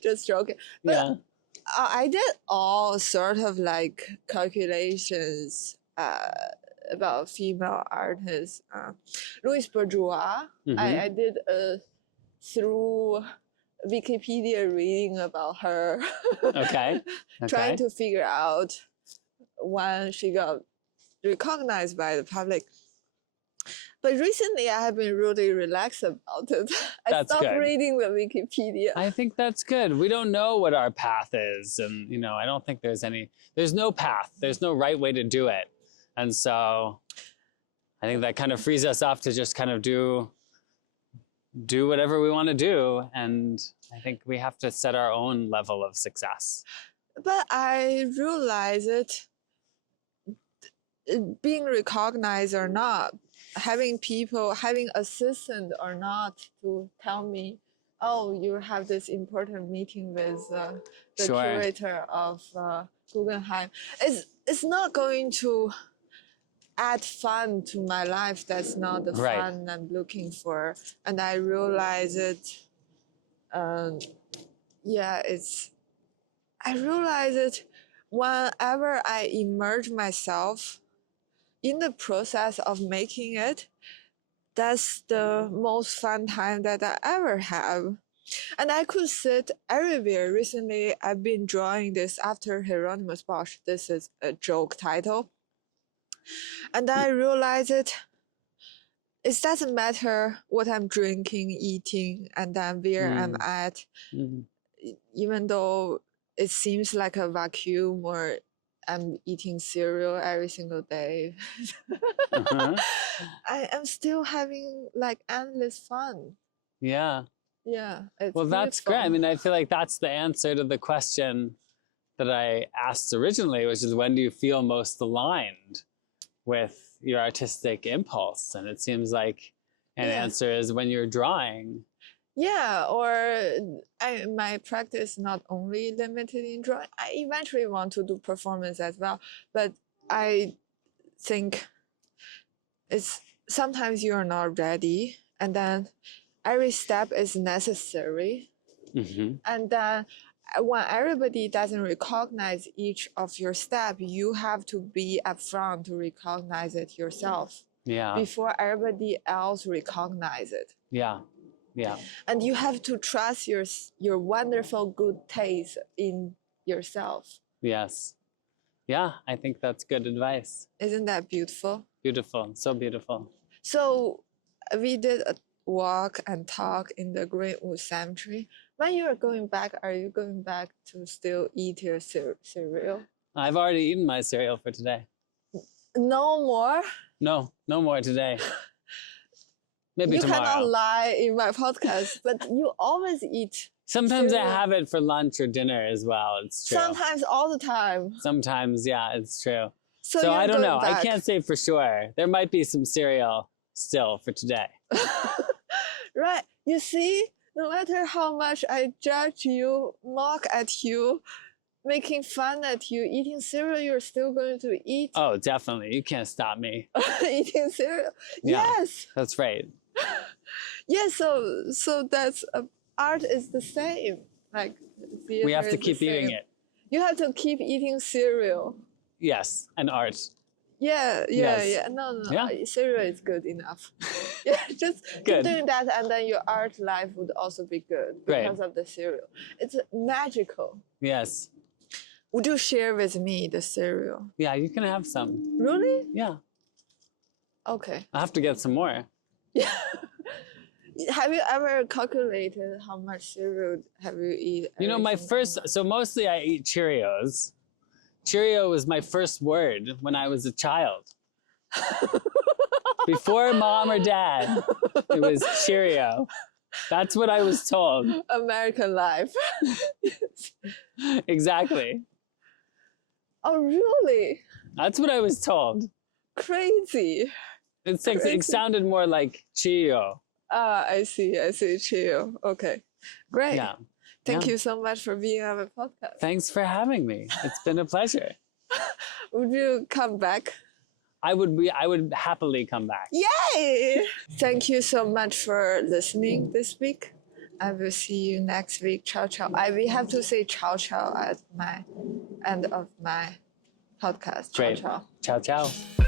Just joking. But Yeah. I did all sort of like calculations about female artists. Louise Bourgeois, I did through Wikipedia reading about her. Okay. Trying to figure out when she got recognized by the public. But recently I have been really relaxed about it. I stopped reading the Wikipedia. I think that's good. We don't know what our path is. And, you know, I don't think there's no path. There's no right way to do it. And so I think that kind of frees us up to just kind of do whatever we want to do. And I think we have to set our own level of success. But I realize it, being recognized or not, having assistant or not to tell me, oh, you have this important meeting with the curator of Guggenheim. It's not going to add fun to my life. That's not the fun I'm looking for. And I realize it, I realize it whenever I immerse myself in the process of making it. That's the most fun time that I ever have. And I could sit everywhere. Recently, I've been drawing this after Hieronymus Bosch. This is a joke title. And I realized it doesn't matter what I'm drinking, eating, and then where I'm at. Even though it seems like a vacuum or I'm eating cereal every single day. I am still having like endless fun. Yeah. Yeah. Well, that's great. I mean, I feel like that's the answer to the question that I asked originally, which is when do you feel most aligned with your artistic impulse? And it seems like an answer is when you're drawing. Yeah, or my practice not only limited in drawing. I eventually want to do performance as well, but I think it's sometimes you're not ready, and then every step is necessary. And then when everybody doesn't recognize each of your steps, you have to be upfront to recognize it yourself. Yeah. Before everybody else recognize it. Yeah. Yeah. And you have to trust your wonderful good taste in yourself. Yes. Yeah, I think that's good advice. Isn't that beautiful? Beautiful. So beautiful. So we did a walk and talk in the Greenwood Cemetery. When you are going back, are you going back to still eat your cereal? I've already eaten my cereal for today. No more? No more today. Maybe tomorrow. You cannot lie in my podcast, but you always eat. Sometimes cereal. I have it for lunch or dinner as well. It's true. Sometimes all the time. Sometimes, yeah, it's true. So I don't know. Back. I can't say for sure. There might be some cereal still for today. Right. You see, no matter how much I judge you, mock at you, making fun at you, eating cereal, you're still going to eat. Oh, definitely. You can't stop me. Eating cereal? Yeah, yes. That's right. Yeah, so that's art is the same. Like we have to keep eating it. You have to keep eating cereal. Yes, and art. Yeah. No. Yeah. Cereal is good enough. Yeah, just keep doing that, and then your art life would also be good because of the cereal. It's magical. Yes. Would you share with me the cereal? Yeah, you can have some. Really? Yeah. Okay. I have to get some more. Yeah. Have you ever calculated how much cereal have you eaten? You know, so mostly I eat Cheerios. Cheerio was my first word when I was a child. Before mom or dad, it was Cheerio. That's what I was told. American life. Exactly. Oh, really? That's what I was told. Crazy. It sounded more like Cheerio. Ah, I see, Cheerio. Okay, great. Yeah. Thank you so much for being on the podcast. Thanks for having me. It's been a pleasure. Would you come back? I would happily come back. Yay! Thank you so much for listening this week. I will see you next week. Ciao, ciao. We have to say ciao, ciao at my end of my podcast. Ciao, Great. ciao. Ciao, ciao.